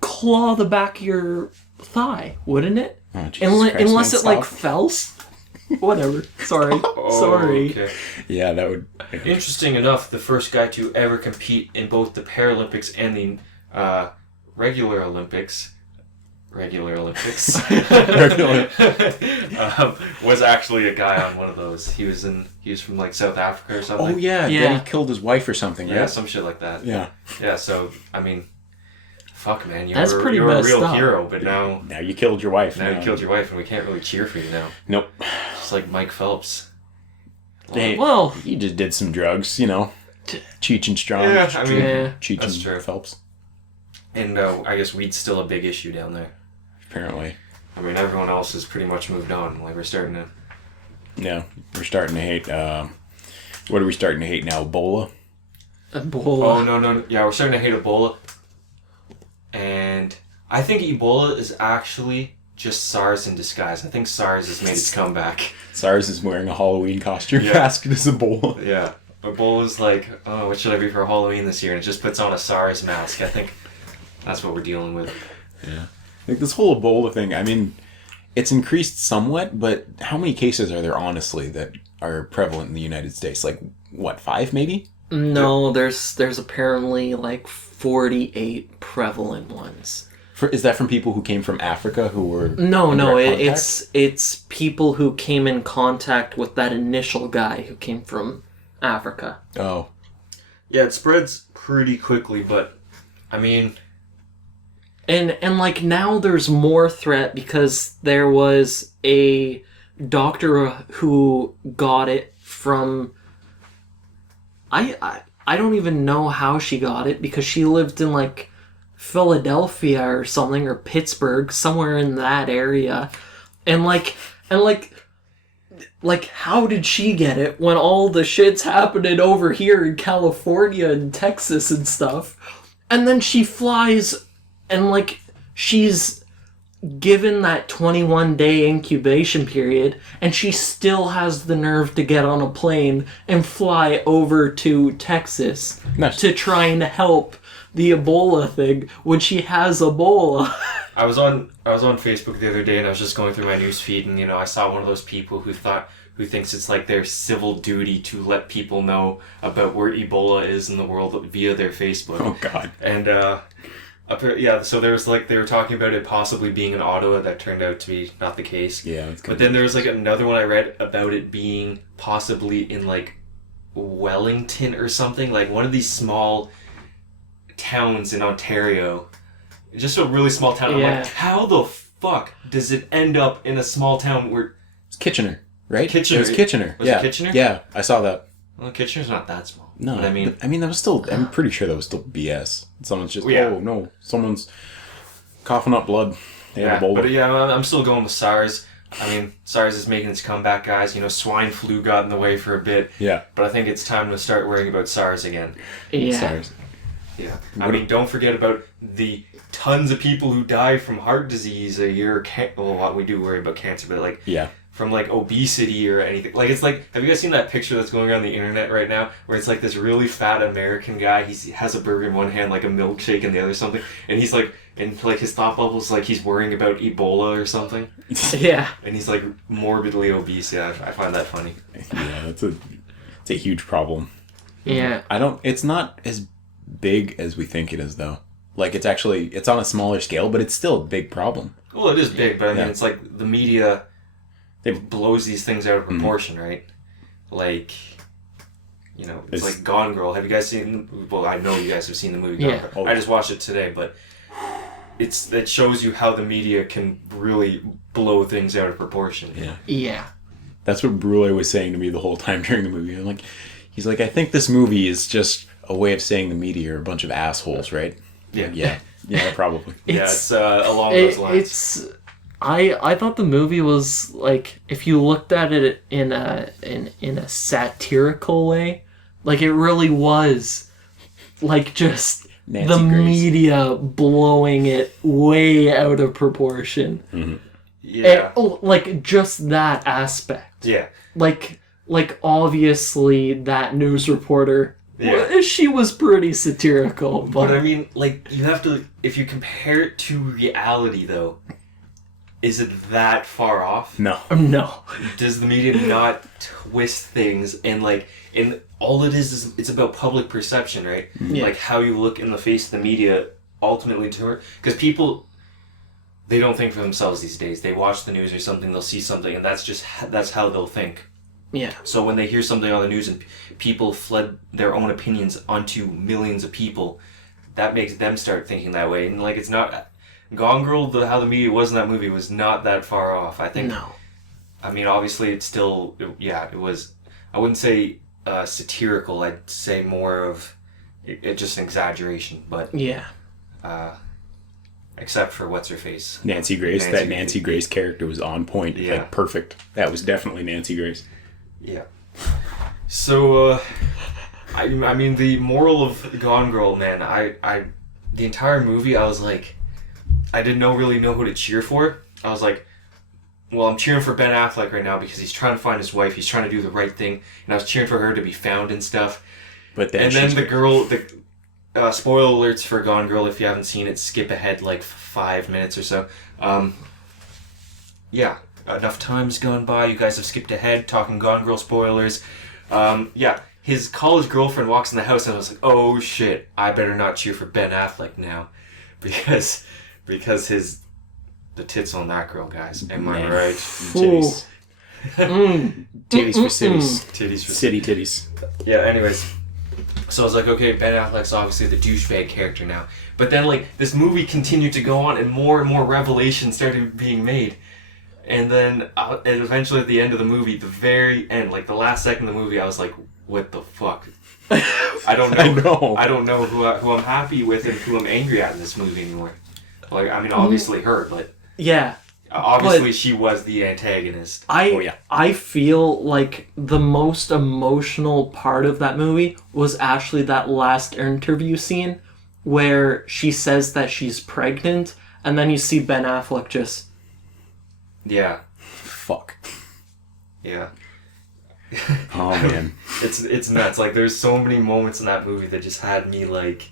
claw the back of your thigh, wouldn't it? Oh, Jesus Christ, unless man, it like fell. Whatever. Sorry. Sorry. Okay. Yeah, that would. Interesting enough, the first guy to ever compete in both the Paralympics and the regular Olympics was actually a guy on one of those. He was from like South Africa or something. Oh yeah, yeah. Then he killed his wife or something, right? Yeah, some shit like that. Yeah. Yeah, so I mean, fuck man, That's pretty you're a messed real up. hero, but now you killed your wife. you killed your wife and we can't really cheer for you now. Nope. Just like Mike Phelps. Hey, Well, he just did some drugs, you know. Cheech and Strong. Yeah, I mean, Cheech that's and true. Phelps. And I guess weed's still a big issue down there. Apparently. I mean, everyone else has pretty much moved on. Like, we're starting to... Yeah, we're starting to hate, what are we starting to hate now? Ebola? Ebola. Oh, no. Yeah, we're starting to hate Ebola. And I think Ebola is actually just SARS in disguise. I think SARS has made its comeback. SARS is wearing a Halloween costume Yeah. mask as Ebola. Yeah. Ebola's like, oh, what should I be for Halloween this year? And it just puts on a SARS mask. I think that's what we're dealing with. Yeah. Like this whole Ebola thing, I mean, it's increased somewhat, but how many cases are there honestly that are prevalent in the United States? Like, what, 5 maybe? No, there's apparently like 48 prevalent ones. Is that from people who came from Africa who were No, in direct contact? it's people who came in contact with that initial guy who came from Africa. Oh. Yeah, it spreads pretty quickly, but, I mean... And like now there's more threat because there was a doctor who got it from I don't even know how she got it because she lived in like Philadelphia or something or Pittsburgh, somewhere in that area. And like how did she get it when all the shit's happening over here in California and Texas and stuff? And then she flies and, like, she's given that 21-day incubation period, and she still has the nerve to get on a plane and fly over to Texas to try and help the Ebola thing when she has Ebola. I was on Facebook the other day, and I was just going through my news feed, and, I saw one of those people who who thinks it's like their civil duty to let people know about where Ebola is in the world via their Facebook. Oh God. And so there's like they were talking about it possibly being in Ottawa. That turned out to be not the case. Yeah. But then there's like another one I read about it being possibly in like Wellington or something, like one of these small towns in Ontario. Just a really small town. Yeah. I'm like, how the fuck does it end up in a small town where... It's Kitchener, right? Kitchener. It was Kitchener. Was yeah. it Kitchener? Yeah, I saw that. Well, Kitchener's not that small. No, but I mean, that was still. I'm pretty sure that was still BS. Someone's just. Yeah. Oh no! Someone's coughing up blood. They have yeah, Ebola. but yeah, I'm still going with SARS. I mean, SARS is making its comeback, guys. You know, swine flu got in the way for a bit. Yeah. But I think it's time to start worrying about SARS again. Yeah. SARS. Yeah. I mean, don't forget about the tons of people who die from heart disease a year. Well, we do worry about cancer, but like... Yeah. From like obesity or anything. Like it's like, have you guys seen that picture that's going around the internet right now where it's like this really fat American guy, he has a burger in one hand, like a milkshake in the other something, and he's like, and like his thought bubbles like he's worrying about Ebola or something. Yeah. And he's like morbidly obese. Yeah, I find that funny. Yeah, it's a huge problem. Yeah. It's not as big as we think it is though. Like it's on a smaller scale, but it's still a big problem. Well, it is big, but I mean, Yeah. it's like the media blows these things out of proportion, right? Like, you know, it's like Gone Girl. Have you guys seen? Well, I know you guys have seen the movie Gone Yeah. Girl. I just watched it today, but it shows you how the media can really blow things out of proportion. Yeah. Yeah. That's what Brule was saying to me the whole time during the movie. I'm like, he's like, I think this movie is just a way of saying the media are a bunch of assholes, right? Yeah. Yeah, probably. It's along those lines. It's I thought the movie was like, if you looked at it in a satirical way, like it really was like just Nancy the Grace. media blowing it way out of proportion. Mm-hmm. Yeah. Like just that aspect. Yeah. Like obviously that news reporter, Yeah. she was pretty satirical, But I mean, like, you have to, if you compare it to reality, though, is it that far off? No. no. Does the media not twist things and, like, and all it is it's about public perception, right? Yeah. Like, how you look in the face of the media ultimately to her. Because people, they don't think for themselves these days. They watch the news or something, they'll see something, and that's how they'll think. Yeah. So when they hear something on the news and people flood their own opinions onto millions of people, that makes them start thinking that way. And like, it's not Gone Girl, how the media was in that movie was not that far off. I think. No. I mean, obviously, it's still it was. I wouldn't say satirical. I'd say more of it just an exaggeration. But Yeah. except for what's her face, Nancy Grace. That Nancy Grace character was on point. Yeah. Like perfect. That was definitely Nancy Grace. Yeah. So, I mean, the moral of Gone Girl, man, the entire movie, I was like, I didn't really know who to cheer for. I was like, well, I'm cheering for Ben Affleck right now because he's trying to find his wife. He's trying to do the right thing. And I was cheering for her to be found and stuff. But then And then the girl, spoiler alerts for Gone Girl, if you haven't seen it, skip ahead like 5 minutes or so. Yeah. Enough time's gone by. You guys have skipped ahead, talking Gone Girl spoilers. Yeah, his college girlfriend walks in the house, and I was like, "Oh shit! I better not cheer for Ben Affleck now, because the tits on that girl, guys. Am I Man. right? Titties. Titties for cities. Titties for City titties. Yeah. Anyways, so I was like, okay, Ben Affleck's obviously the douchebag character now. But then like this movie continued to go on, and more revelations started being made. And then and eventually at the end of the movie, the very end, like the last second of the movie, I was like, what the fuck? I don't know. I know. I don't know who I'm happy with and who I'm angry at in this movie anymore. Like, I mean, obviously her, but Yeah. obviously she was the antagonist. I feel like the most emotional part of that movie was actually that last interview scene where she says that she's pregnant, and then you see Ben Affleck just... Yeah. Fuck. Yeah. Oh man. It's nuts. Like, there's so many moments in that movie that just had me like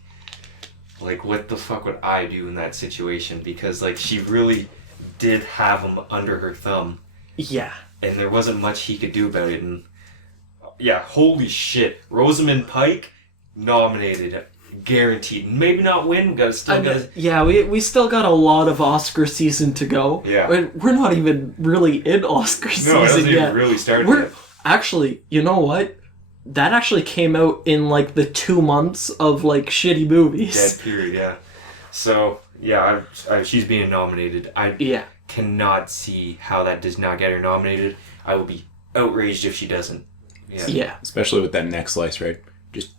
what the fuck would I do in that situation? Because like she really did have him under her thumb, Yeah. And there wasn't much he could do about it. And yeah, holy shit. Rosamund Pike, nominated. Guaranteed. Maybe not win, Yeah, we still got a lot of Oscar season to go. Yeah. We're not even really in Oscar season yet. No, it hasn't even really started yet. Actually, you know what? That actually came out in like the 2 months of like shitty movies. Dead period, yeah. So, yeah, she's being nominated. I cannot see how that does not get her nominated. I will be outraged if she doesn't. Yeah. Especially with that neck slice, right? Just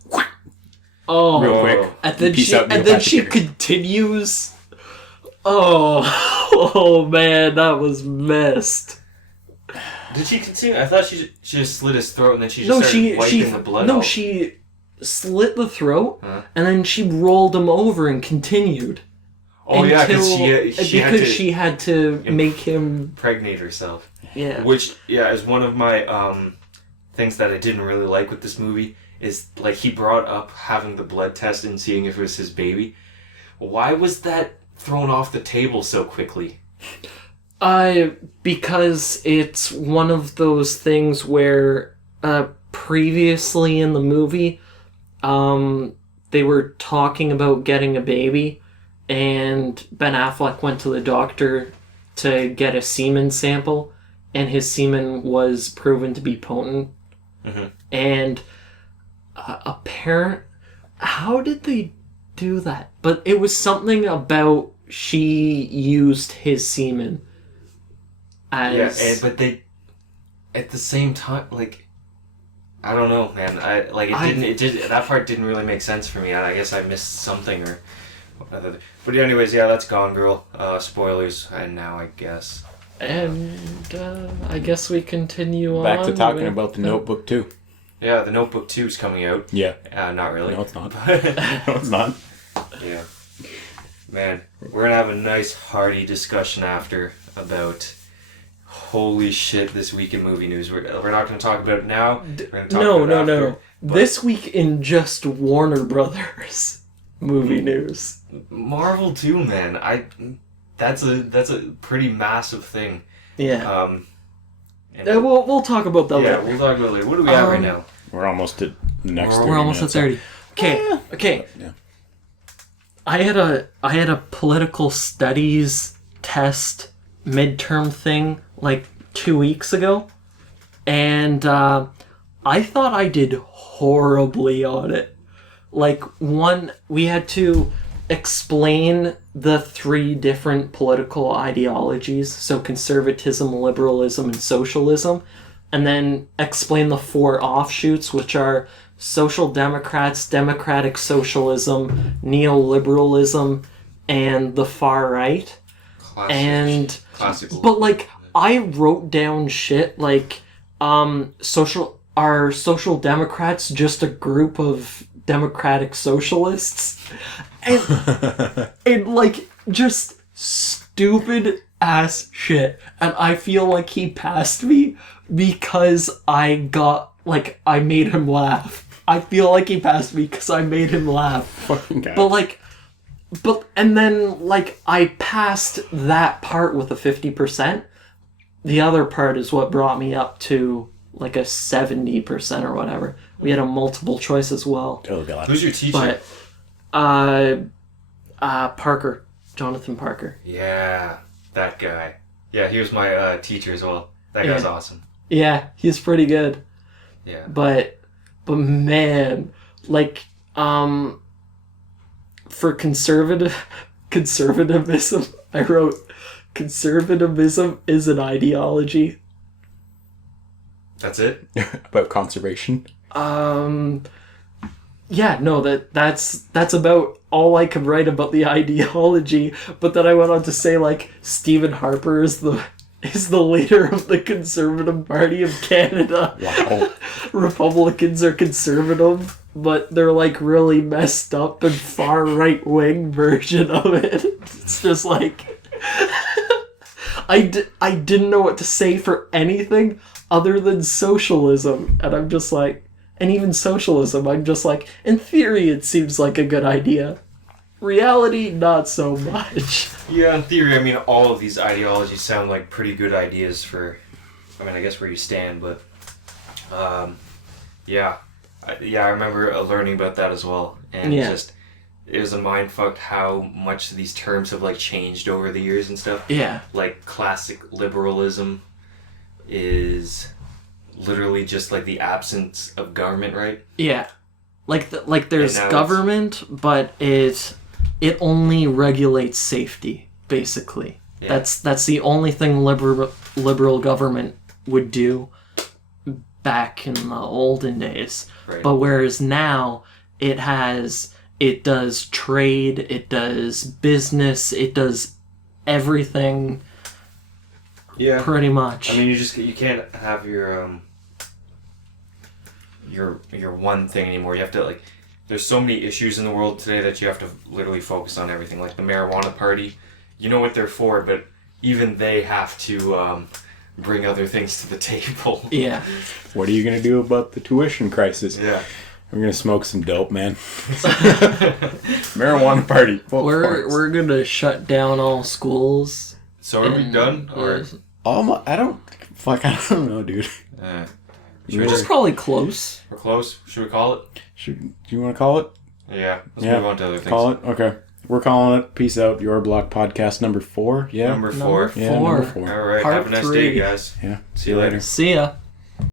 oh, real quick. And then she continues. Oh man, that was messed. Did she continue? I thought she just slit his throat and then she just started wiping the blood out. She slit the throat and then she rolled him over and continued. Oh yeah, because she had to make him impregnate herself. Yeah. Which is one of my things that I didn't really like with this movie is like he brought up having the blood test and seeing if it was his baby. Why was that thrown off the table so quickly? Because it's one of those things where previously in the movie they were talking about getting a baby and Ben Affleck went to the doctor to get a semen sample and his semen was proven to be potent. Mm-hmm. And how did they do that? But it was something about she used his semen as... but they at the same time, like, I don't know, man. That part didn't really make sense for me. I guess I missed something or other. But anyways, that's Gone Girl. Spoilers, and now I guess. And I guess we continue back on to talking about The Notebook 2. Yeah, The Notebook 2 is coming out. Yeah. Not really. No, it's not. No, it's not. Yeah. Man, we're going to have a nice hearty discussion after about holy shit this week in movie news. We're not going to talk about it now. We're going to talk about it after. No. This week in just Warner Brothers movie news. Marvel too, man. That's a pretty massive thing. Yeah. We'll talk about that later. Yeah, we'll talk about it later. What do we have right now? We're almost at the next 30 We're almost minutes. at 30. Okay. Yeah. I had a political studies test midterm thing like 2 weeks ago, and I thought I did horribly on it. Like, we had to explain the 3 different political ideologies, so conservatism, liberalism, and socialism, and then explain the 4 offshoots, which are social democrats, democratic socialism, neoliberalism, and the far right. Classic. But like, I wrote down shit like, are social democrats just a group of democratic socialists? And like, just stupid ass shit. And I feel like he passed me because I made him laugh. I feel like he passed me because I made him laugh. And then I passed that part with a 50%. The other part is what brought me up to like a 70% or whatever. We had a multiple choice as well. Oh god. Who's your teacher? But, Parker. Jonathan Parker. Yeah, that guy. Yeah, he was my teacher as well. That guy's awesome. Yeah, he's pretty good. Yeah. But man, for conservatism, I wrote, conservatism is an ideology. That's it? About conservation? Yeah, no, that's about all I could write about the ideology. But then I went on to say, Stephen Harper is the leader of the Conservative Party of Canada. Wow. Republicans are conservative, but they're really messed up and far right wing version of it. It's just I didn't know what to say for anything other than socialism, and I'm just and even socialism, I'm just in theory it seems like a good idea. Reality, not so much. Yeah, in theory, I mean, all of these ideologies sound like pretty good ideas for I mean, I guess where you stand, but yeah, I remember learning about that as well, and it was a mind fuck how much these terms have like changed over the years and stuff. Yeah. Like classic liberalism is literally just like the absence of government, right? Yeah. Like there's government, but it only regulates safety, basically. Yeah. That's the only thing liberal government would do back in the olden days. Right. But whereas now it does trade, it does business, it does everything. Yeah. Pretty much. I mean, you can't have your one thing anymore. You have to like. There's so many issues in the world today that you have to literally focus on everything. Like the marijuana party, you know what they're for, but even they have to bring other things to the table. Yeah. What are you gonna do about the tuition crisis? Yeah. We're gonna smoke some dope, man. Marijuana party. We're gonna shut down all schools. So are we done? Or I don't know, dude. We're just probably close. We're close. Should we call it? Do you want to call it? Yeah. Let's move on to other things. Call it? Okay. We're calling it. Peace out. Your Block Podcast number 4. Yeah. Number 4. Yeah, number 4. All right. Part Have a nice 3. day, guys. Yeah. See you later. See ya.